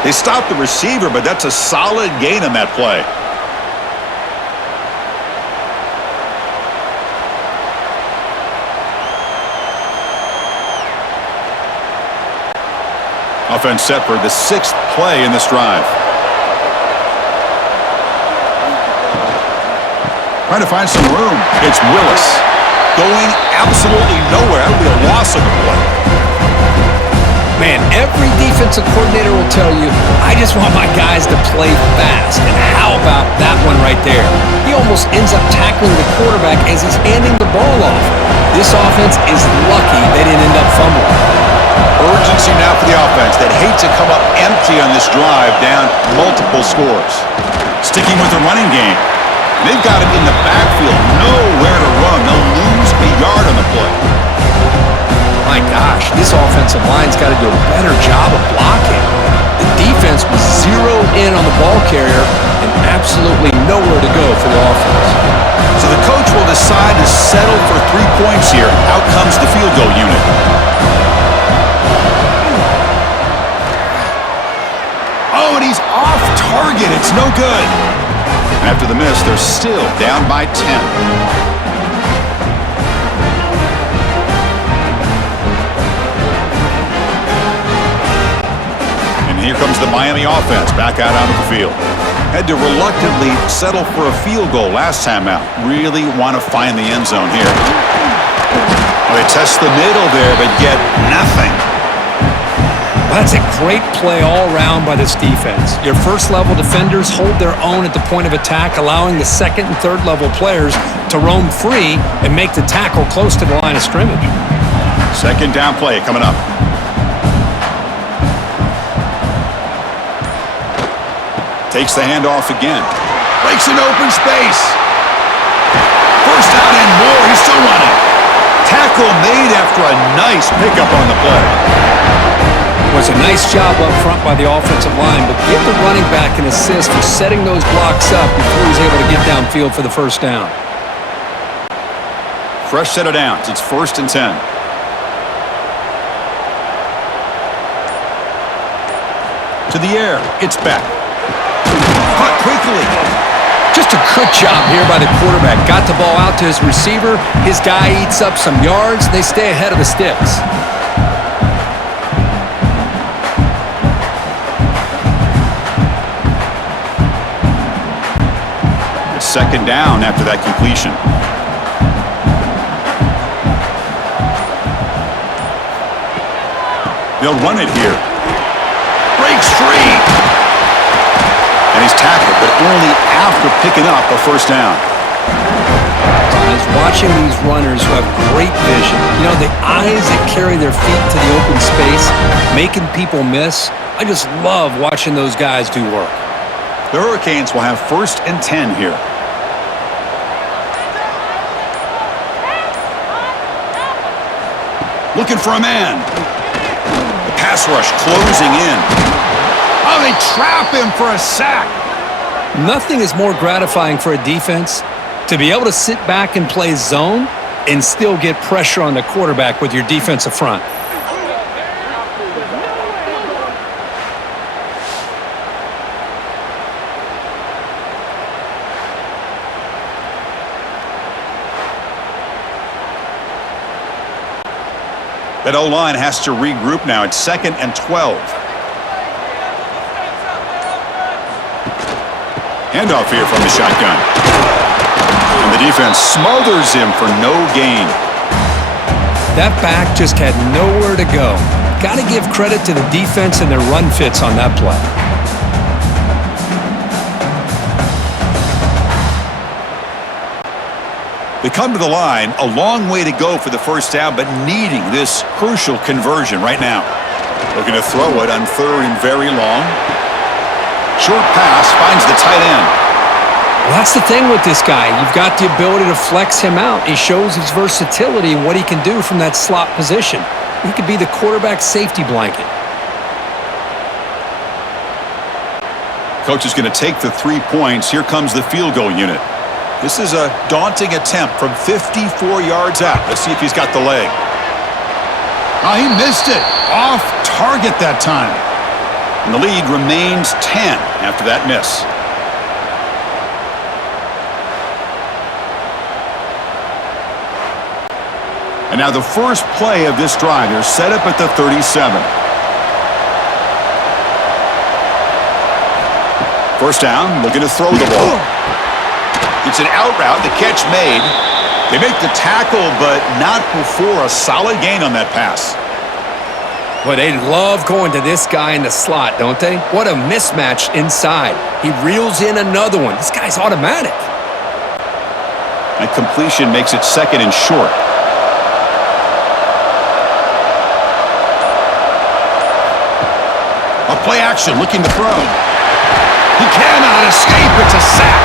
They stopped the receiver, but that's a solid gain on that play. Offense set for the 6th play in this drive. Trying to find some room. It's Willis. Going absolutely nowhere. That'll be a loss of the play. Man, every defensive coordinator will tell you, I just want my guys to play fast. And how about that one right there? He almost ends up tackling the quarterback as he's handing the ball off. This offense is lucky they didn't end up fumbling. Urgency now for the offense that hate to come up empty on this drive, down multiple scores. Sticking with the running game. They've got him in the backfield, nowhere to run. They'll lose a yard on the play. My gosh, this offensive line's got to do a better job of blocking. The defense was zeroed in on the ball carrier and absolutely nowhere to go for the offense. So the coach will decide to settle for 3 points here. Out comes the field goal unit. Oh, and he's off target. It's no good. After the miss, they're still down by 10. Here comes the Miami offense back out onto the field. Had to reluctantly settle for a field goal last time out. Really want to find the end zone here. Well, they test the middle there, but get nothing. That's a great play all around by this defense. Your first-level defenders hold their own at the point of attack, allowing the second and third-level players to roam free and make the tackle close to the line of scrimmage. Second down play coming up. Takes the handoff again. Breaks an open space. First down and more. He's still running. Tackle made after a nice pickup on the play. It was a nice job up front by the offensive line, but give the running back an assist for setting those blocks up before he's able to get downfield for the first down. Fresh set of downs. It's 1st and 10. To the air. It's back. Caught quickly. Just a good job here by the quarterback. Got the ball out to his receiver. His guy eats up some yards. They stay ahead of the sticks. It's second down after that completion. They'll run it here. Breaks free. And he's tackled, but only after picking up a first down. As watching these runners who have great vision, you know, the eyes that carry their feet to the open space, making people miss, I just love watching those guys do work. The Hurricanes will have 1st and 10 here. Looking for a man. The pass rush closing in. Oh, they trap him for a sack. Nothing is more gratifying for a defense to be able to sit back and play zone and still get pressure on the quarterback with your defensive front. That O-line has to regroup now. It's 2nd and 12. Handoff here from the shotgun. And the defense smothers him for no gain. That back just had nowhere to go. Got to give credit to the defense and their run fits on that play. They come to the line, a long way to go for the first down, but needing this crucial conversion right now. Looking to throw it on 3rd and very long. Short pass finds the tight end. Well, that's the thing with this guy. You've got the ability to flex him out. He shows his versatility and what he can do from that slot position. He could be the quarterback's safety blanket. Coach is going to take the 3 points. Here comes the field goal unit. This is a daunting attempt from 54 yards out. Let's see if he's got the leg. Oh, he missed it. Off target that time. And the lead remains 10 after that miss. And now the first play of this drive. They're set up at the 37. First down, looking to throw the ball. It's an out route, the catch made. They make the tackle, but not before a solid gain on that pass. Well, they love going to this guy in the slot, don't they? What a mismatch inside. He reels in another one. This guy's automatic. That completion makes it second and short. A play action, looking to throw. He cannot escape. It's a sack.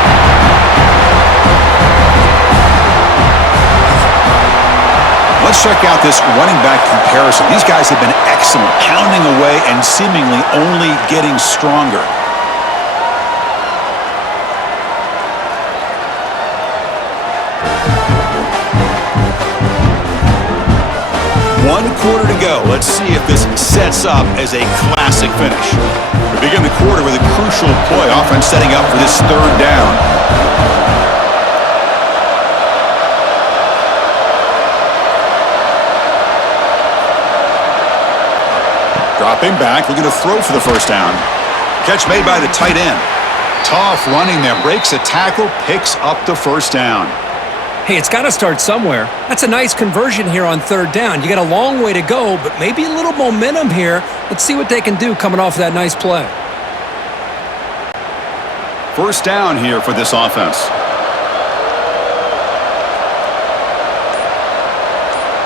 Let's check out this running back comparison. These guys have been excellent, pounding away and seemingly only getting stronger. One quarter to go. Let's see if this sets up as a classic finish. We begin the quarter with a crucial play. Offense setting up for this third down. Dropping back, looking to throw for the first down. Catch made by the tight end. Tough running there. Breaks a tackle, picks up the first down. Hey, it's got to start somewhere. That's a nice conversion here on third down. You got a long way to go, but maybe a little momentum here. Let's see what they can do coming off that nice play. First down here for this offense.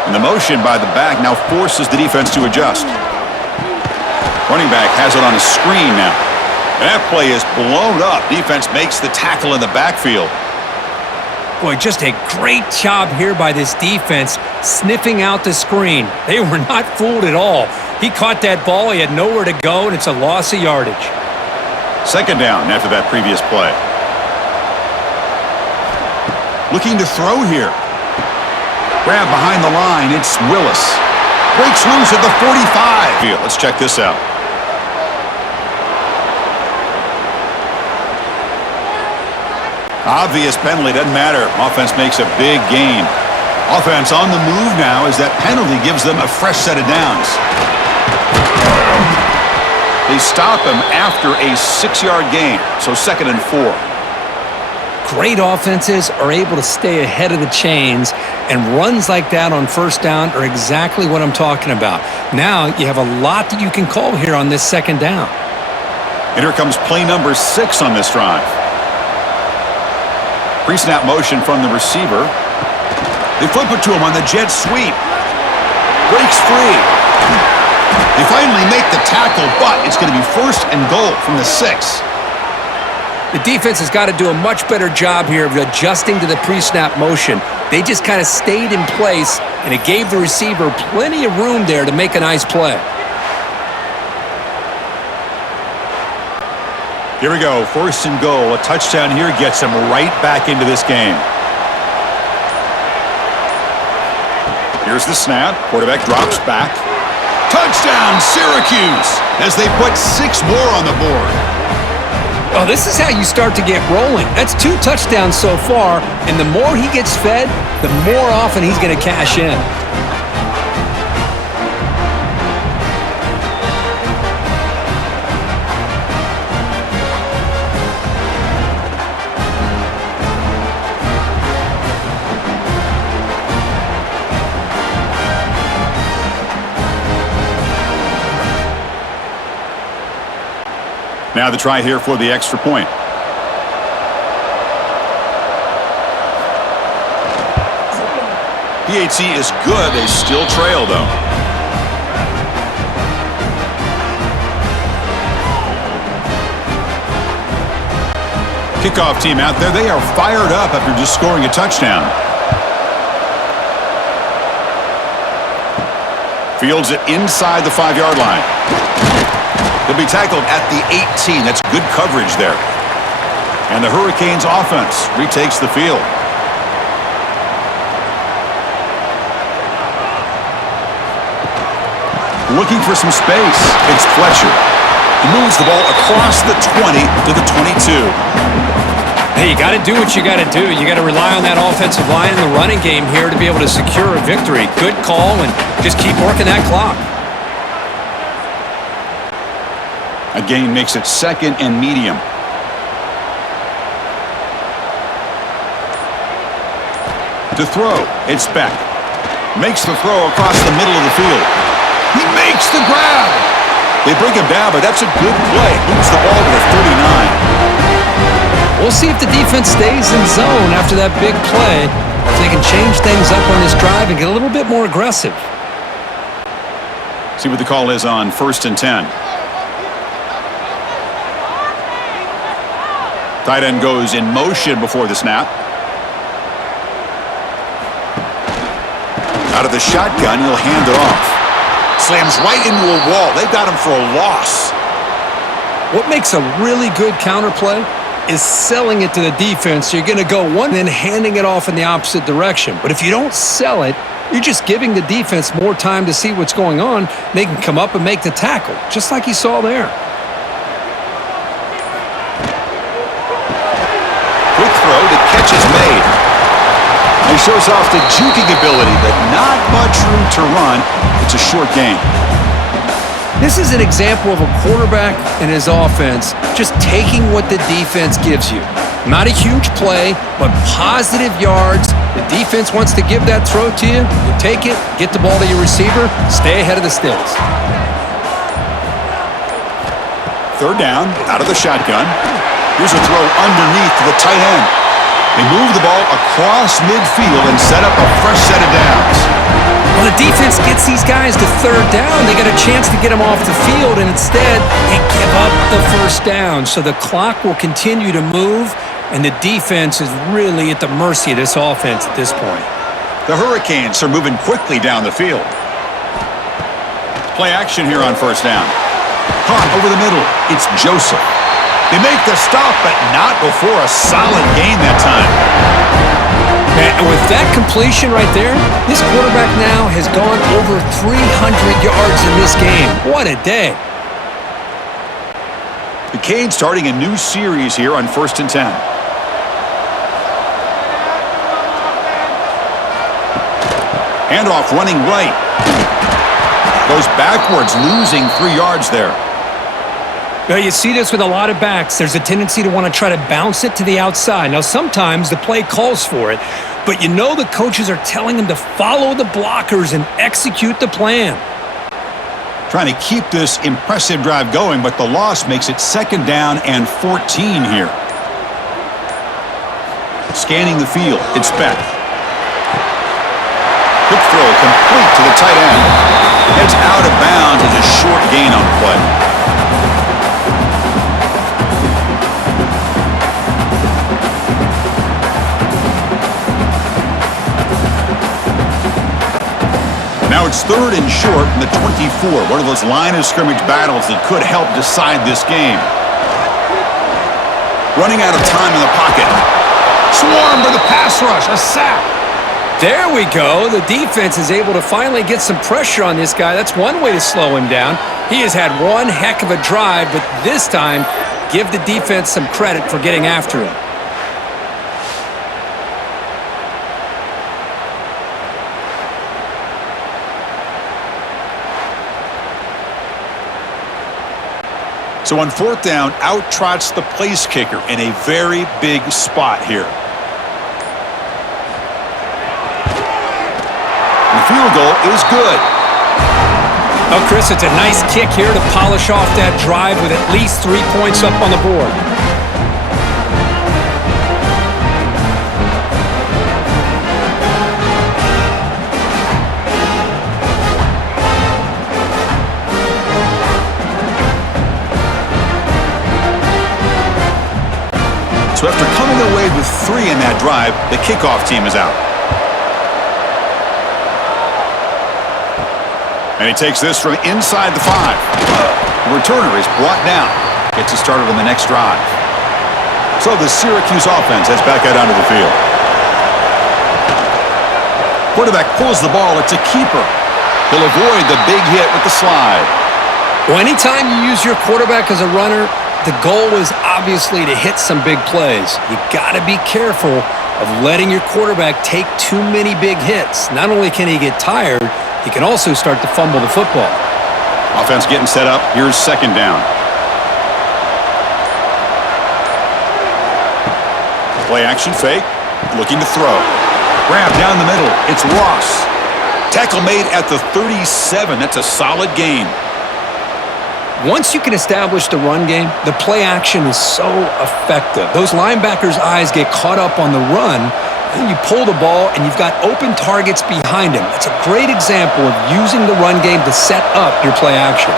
And the motion by the back now forces the defense to adjust. Running back has it on a screen now. That play is blown up. Defense makes the tackle in the backfield. Boy, just a great job here by this defense, sniffing out the screen. They were not fooled at all. He caught that ball, he had nowhere to go, and it's a loss of yardage. Second down after that previous play. Looking to throw here. Grab behind the line, it's Willis. Breaks loose at the 45. Let's check this out. Obvious penalty, doesn't matter. Offense makes a big gain. Offense on the move now as that penalty gives them a fresh set of downs. They stop him after a 6-yard gain, so second and 4. Great offenses are able to stay ahead of the chains, and runs like that on first down are exactly what I'm talking about. Now you have a lot that you can call here on this second down. And here comes play number 6 on this drive. Pre-snap motion from the receiver. They flip it to him on the jet sweep. Breaks free. They finally make the tackle, but it's going to be first and goal from the 6. The defense has got to do a much better job here of adjusting to the pre-snap motion. They just kind of stayed in place, and it gave the receiver plenty of room there to make a nice play. Here we go, first and goal. A touchdown here gets them right back into this game. Here's the snap. Quarterback drops back. Touchdown, Syracuse, as they put 6 more on the board. Oh, this is how you start to get rolling. That's 2 touchdowns so far, and the more he gets fed, the more often he's going to cash in. Now the try here for the extra point. PAT is good. They still trail, though. Kickoff team out there. They are fired up after just scoring a touchdown. Fields it inside the 5-yard line. He'll be tackled at the 18. That's good coverage there. And the Hurricanes offense retakes the field. Looking for some space. It's Fletcher. He moves the ball across the 20 to the 22. Hey, you got to do what you got to do. You got to rely on that offensive line and the running game here to be able to secure a victory. Good call, and just keep working that clock. A gain makes it second and medium. To throw, it's Beck. Makes the throw across the middle of the field. He makes the grab. They bring him down, but that's a good play. Moves the ball to the 39. We'll see if the defense stays in zone after that big play, or if they can change things up on this drive and get a little bit more aggressive. See what the call is on 1st and 10. Tight end goes in motion before the snap. Out of the shotgun, he'll hand it off. Slams right into a wall. They've got him for a loss. What makes a really good counterplay is selling it to the defense. So you're going to go one, then handing it off in the opposite direction. But if you don't sell it, you're just giving the defense more time to see what's going on. They can come up and make the tackle, just like you saw there. Quick throw, the catch is made. He shows off the juking ability, but not much room to run. It's a short gain. This is an example of a quarterback and his offense just taking what the defense gives you. Not a huge play, but positive yards. The defense wants to give that throw to you. You take it, get the ball to your receiver, stay ahead of the sticks. Third down, out of the shotgun. Here's a throw underneath to the tight end. They move the ball across midfield and set up a fresh set of downs. Well, the defense gets these guys to third down. They got a chance to get them off the field, and instead they give up the first down. So the clock will continue to move, and the defense is really at the mercy of this offense at this point. The Hurricanes are moving quickly down the field. Play action here on 1st down. Caught over the middle. It's Joseph. They make the stop, but not before a solid gain that time. And with that completion right there, this quarterback now has gone over 300 yards in this game. What a day. The Canes starting a new series here on 1st and 10. Handoff running right. Goes backwards, losing 3 yards there. Now, you see this with a lot of backs. There's a tendency to want to try to bounce it to the outside. Now, sometimes the play calls for it, but you know the coaches are telling them to follow the blockers and execute the plan. Trying to keep this impressive drive going, but the loss makes it 2nd down and 14 here. Scanning the field, it's Beck. Quick throw complete to the tight end. Heads out of bounds as a short gain on the play. Now it's 3rd and short from the 24. One of those line of scrimmage battles that could help decide this game. Running out of time in the pocket. Swarmed by the pass rush. A sack. There we go. The defense is able to finally get some pressure on this guy. That's one way to slow him down. He has had one heck of a drive, but this time, give the defense some credit for getting after him. So on 4th down, out trots the place kicker in a very big spot here. The field goal is good. Oh, Chris, it's a nice kick here to polish off that drive with at least 3 points up on the board. So after coming away with 3 in that drive, the kickoff team is out. And he takes this from inside the 5. The returner is brought down. Gets it started on the next drive. So the Syracuse offense heads back out onto the field. Quarterback pulls the ball. It's a keeper. He'll avoid the big hit with the slide. Well, anytime you use your quarterback as a runner, the goal is obviously to hit some big plays. You got to be careful of letting your quarterback take too many big hits. Not only can he get tired, he can also start to fumble the football. Offense getting set up. Here's 2nd down. Play action fake. Looking to throw. Grab down the middle. It's Ross. Tackle made at the 37. That's a solid gain. Once you can establish the run game, the play action is so effective. Those linebackers' eyes get caught up on the run, and you pull the ball, and you've got open targets behind him. That's a great example of using the run game to set up your play action.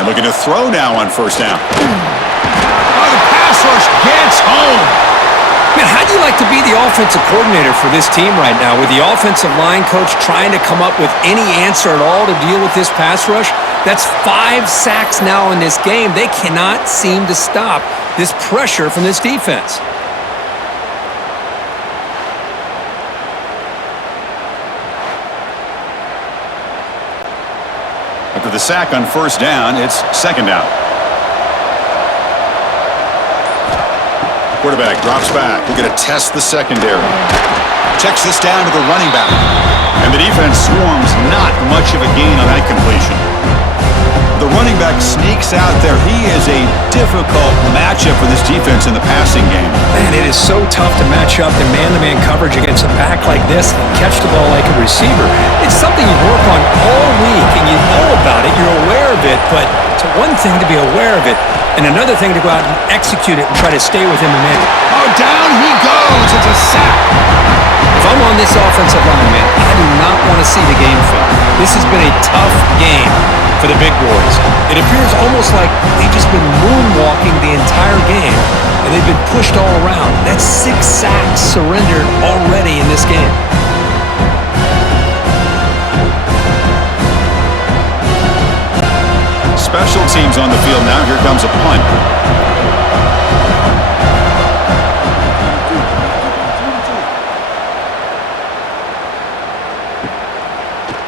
And looking to throw now on first down. Oh, the pass rush gets home. Man, how do you like to be the offensive coordinator for this team right now with the offensive line coach trying to come up with any answer at all to deal with this pass rush? That's 5 sacks now in this game. They cannot seem to stop this pressure from this defense. After the sack on first down, it's second down. Quarterback drops back. We're going to test the secondary. Checks this down to the running back. And the defense swarms. Not much of a gain on that completion. The running back sneaks out there. He is a difficult matchup for this defense in the passing game. Man, it is so tough to match up in man-to-man coverage against a back like this and catch the ball like a receiver. It's something you work on all week, and you know about it. You're aware of it, but it's one thing to be aware of it, and another thing to go out and execute it and try to stay within the man. Oh, down he goes. It's a sack. If I'm on this offensive line, man, I do not want to see the game film. This has been a tough game for the big boys. It appears almost like they've just been moonwalking the entire game, and they've been pushed all around. That's 6 sacks surrendered already in this game. Special teams on the field now. Here comes a punt.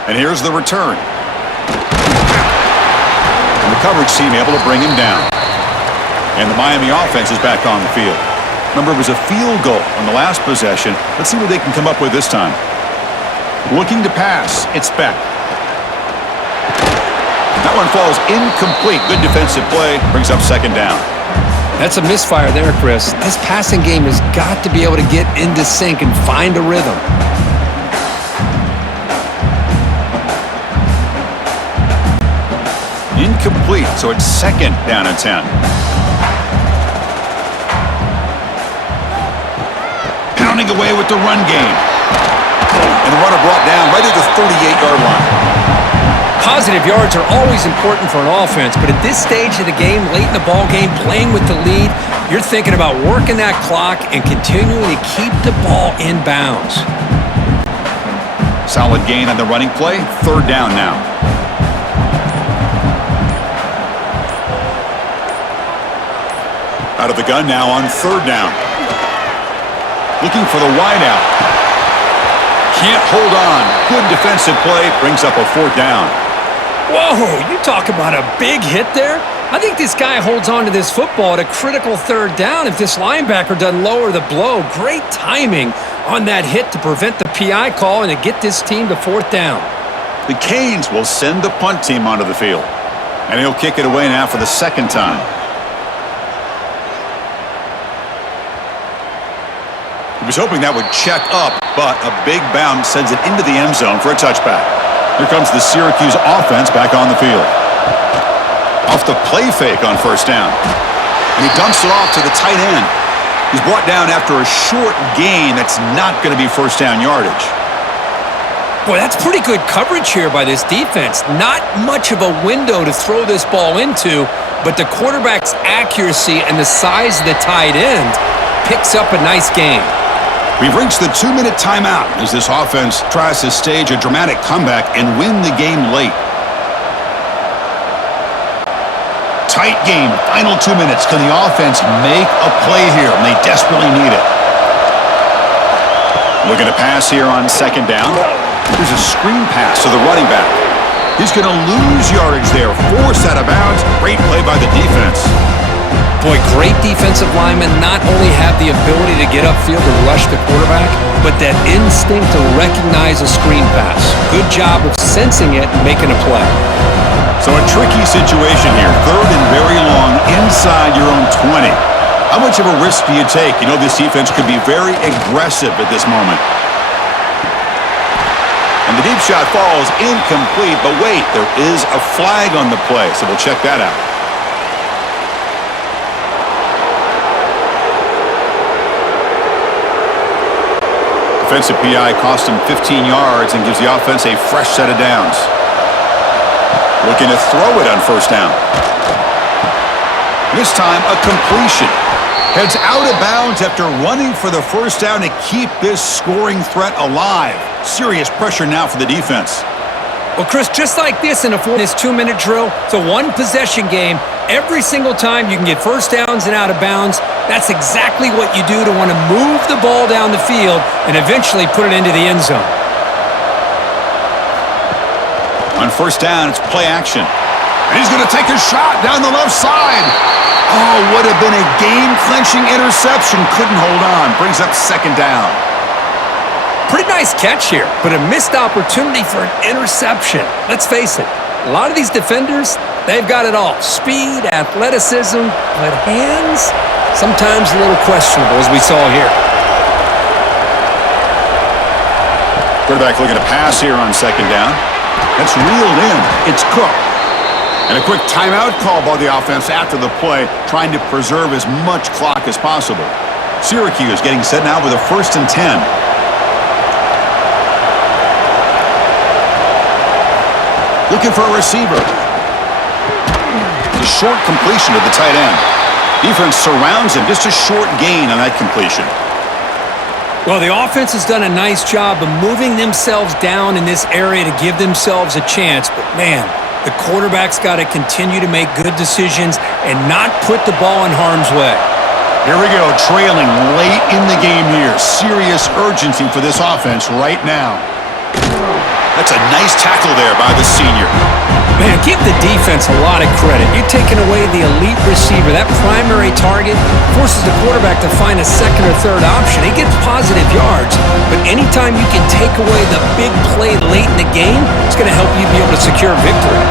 And here's the return. And the coverage team able to bring him down. And the Miami offense is back on the field. Remember, it was a field goal on the last possession. Let's see what they can come up with this time. Looking to pass. It's Beck. That one falls incomplete. Good defensive play. Brings up second down. That's a misfire there, Chris. This passing game has got to be able to get into sync and find a rhythm. Incomplete, so it's second down and 10. Pounding away with the run game. And the runner brought down right at the 38-yard line. Positive yards are always important for an offense, but at this stage of the game, late in the ball game, playing with the lead, you're thinking about working that clock and continuing to keep the ball in bounds. Solid gain on the running play. Third down now. Out of the gun now on third down. Looking for the wideout. Can't hold on. Good defensive play. Brings up a fourth down. Whoa, you talk about a big hit there. I think this guy holds on to this football at a critical third down if this linebacker doesn't lower the blow. Great timing on that hit to prevent the PI call and to get this team to fourth down. The Canes will send the punt team onto the field. And he'll kick it away now for the second time. He was hoping that would check up, but a big bounce sends it into the end zone for a touchback. Here comes the Syracuse offense back on the field. Off the play fake on first down. And he dumps it off to the tight end. He's brought down after a short gain that's not going to be first down yardage. Boy, that's pretty good coverage here by this defense. Not much of a window to throw this ball into, but the quarterback's accuracy and the size of the tight end picks up a nice gain. We've reached the 2-minute timeout as this offense tries to stage a dramatic comeback and win the game late. Tight game, final 2 minutes. Can the offense make a play here? And they desperately need it. Looking to pass here on second down. There's a screen pass to the running back. He's going to lose yardage there. Forced out of bounds. Great play by the defense. Boy, great defensive linemen not only have the ability to get upfield and rush the quarterback, but that instinct to recognize a screen pass. Good job of sensing it and making a play. So a tricky situation here. Third and very long inside your own 20. How much of a risk do you take? You know this defense could be very aggressive at this moment. And the deep shot falls incomplete, but wait, there is a flag on the play, so we'll check that out. Defensive PI cost him 15 yards and gives the offense a fresh set of downs. Looking to throw it on first down. This time, a completion. Heads out of bounds after running for the first down to keep this scoring threat alive. Serious pressure now for the defense. Well, Chris, just like this in this 2-minute drill, it's a one-possession game. Every single time you can get first downs and out of bounds, that's exactly what you do to want to move the ball down the field and eventually put it into the end zone. On first down, it's play action. And he's going to take a shot down the left side. Oh, would have been a game-clinching interception. Couldn't hold on. Brings up second down. Pretty nice catch here, but a missed opportunity for an interception. Let's face it, a lot of these defenders, they've got it all. Speed, athleticism, but hands, sometimes a little questionable, as we saw here. Quarterback looking to pass here on second down. That's reeled in. It's Cook. And a quick timeout call by the offense after the play, trying to preserve as much clock as possible. Syracuse getting set now with a 1st and 10. Looking for a receiver. A short completion to the tight end. Defense surrounds him. Just a short gain on that completion. Well, the offense has done a nice job of moving themselves down in this area to give themselves a chance. But, man, the quarterback's got to continue to make good decisions and not put the ball in harm's way. Here we go, trailing late in the game here. Serious urgency for this offense right now. That's a nice tackle there by the senior. Man, give the defense a lot of credit. You're taking away the elite receiver. That primary target forces the quarterback to find a second or third option. He gets positive yards, but anytime you can take away the big play late in the game, it's going to help you be able to secure victory.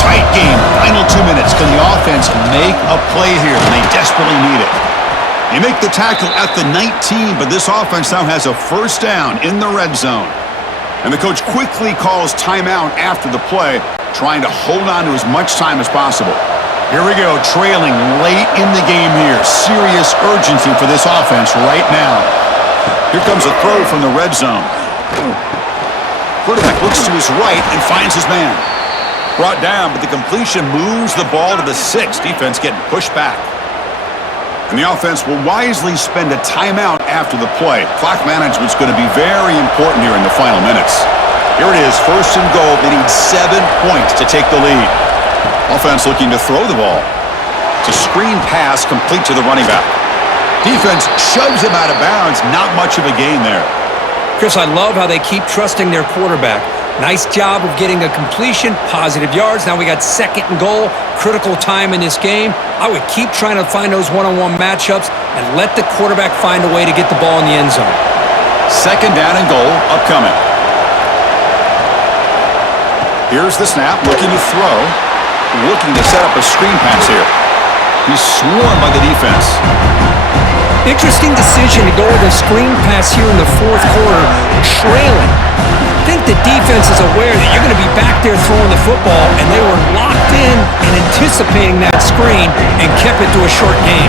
Tight game, final 2 minutes. Can the offense make a play here? And they desperately need it. They make the tackle at the 19, but this offense now has a first down in the red zone. And the coach quickly calls timeout after the play, trying to hold on to as much time as possible. Here we go, trailing late in the game here. Serious urgency for this offense right now. Here comes a throw from the red zone. Quarterback looks to his right and finds his man. Brought down, but the completion moves the ball to the 6. Defense getting pushed back. And the offense will wisely spend a timeout after the play. Clock management's going to be very important here in the final minutes. Here it is, 1st and goal. They need 7 points to take the lead. Offense looking to throw the ball. It's a screen pass complete to the running back. Defense shoves him out of bounds. Not much of a gain there. Chris, I love how they keep trusting their quarterback. Nice job of getting a completion, positive yards. Now we got 2nd and goal, critical time in this game. I would keep trying to find those one-on-one matchups and let the quarterback find a way to get the ball in the end zone. 2nd down and goal upcoming. Here's the snap, looking to throw. Looking to set up a screen pass here. He's swarmed by the defense. Interesting decision to go with a screen pass here in the 4th quarter, trailing. I think the defense is aware that you're going to be back there throwing the football, and they were locked in and anticipating that screen and kept it to a short game.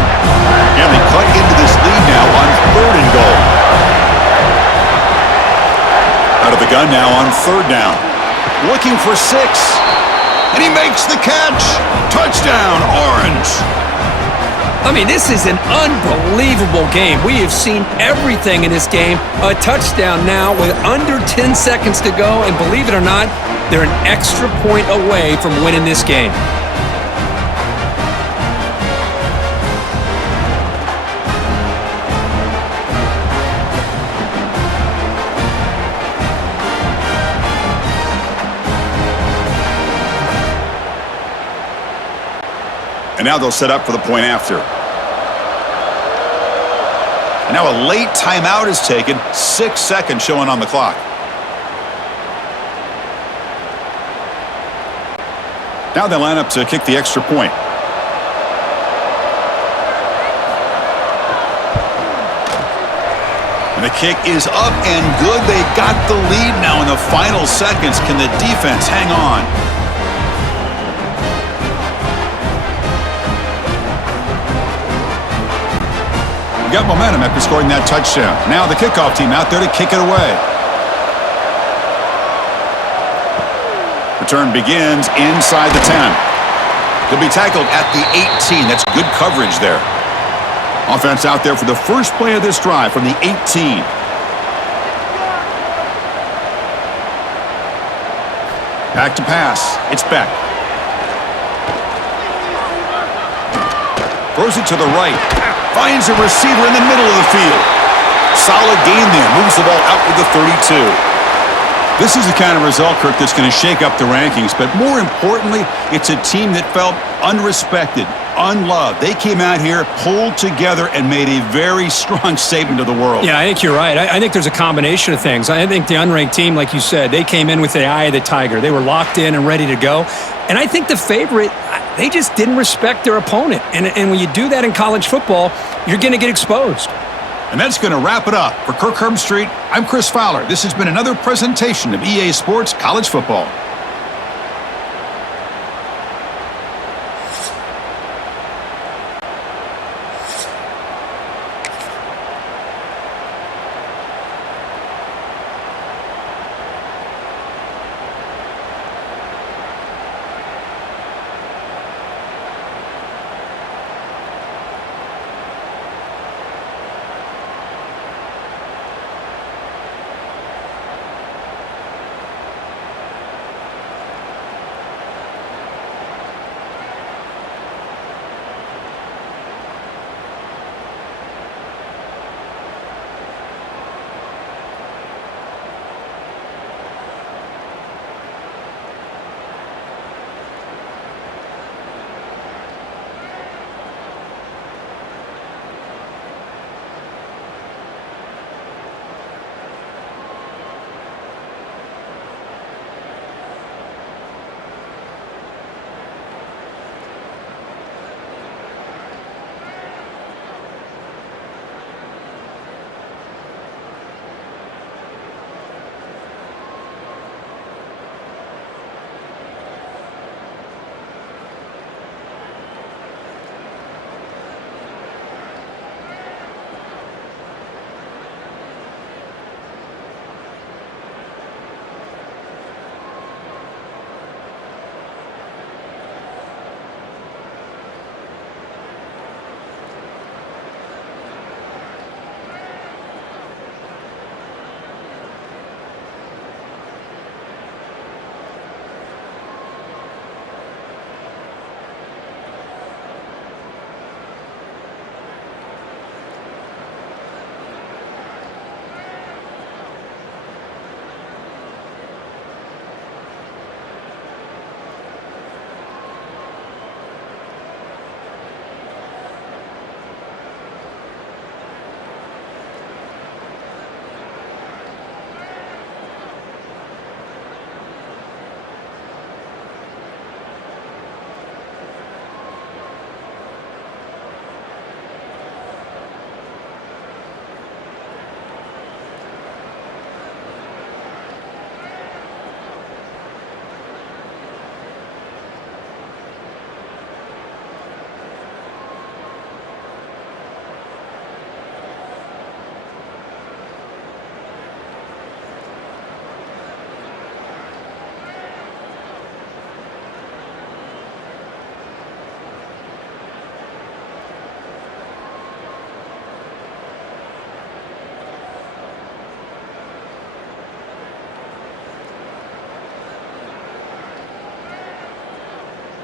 Yeah, they cut into this lead now on 3rd and goal. Out of the gun now on 3rd down. Looking for 6. And he makes the catch. Touchdown, Orange. I mean, this is an unbelievable game. We have seen everything in this game. A touchdown now with under 10 seconds to go, and believe it or not, they're an extra point away from winning this game. And now they'll set up for the point after. And now a late timeout is taken. 6 seconds showing on the clock. Now they line up to kick the extra point. And the kick is up and good. They got the lead now in the final seconds. Can the defense hang on? Got momentum after scoring that touchdown. Now the kickoff team out there to kick it away. Return begins inside the 10. He'll be tackled at the 18. That's good coverage there. Offense out there for the first play of this drive from the 18. Back to pass. It's Beck. Throws it to the right. Finds a receiver in the middle of the field. Solid gain there. Moves the ball out to the 32. This is the kind of result, Kirk, that's going to shake up the rankings. But more importantly, it's a team that felt unrespected, unloved. They came out here, pulled together, and made a very strong statement to the world. Yeah, I think you're right. I think there's a combination of things. I think the unranked team, like you said, they came in with the eye of the tiger. They were locked in and ready to go. And I think the favorite, they just didn't respect their opponent. And when you do that in college football, you're going to get exposed. And that's going to wrap it up. For Kirk Herbstreit, I'm Chris Fowler. This has been another presentation of EA Sports College Football.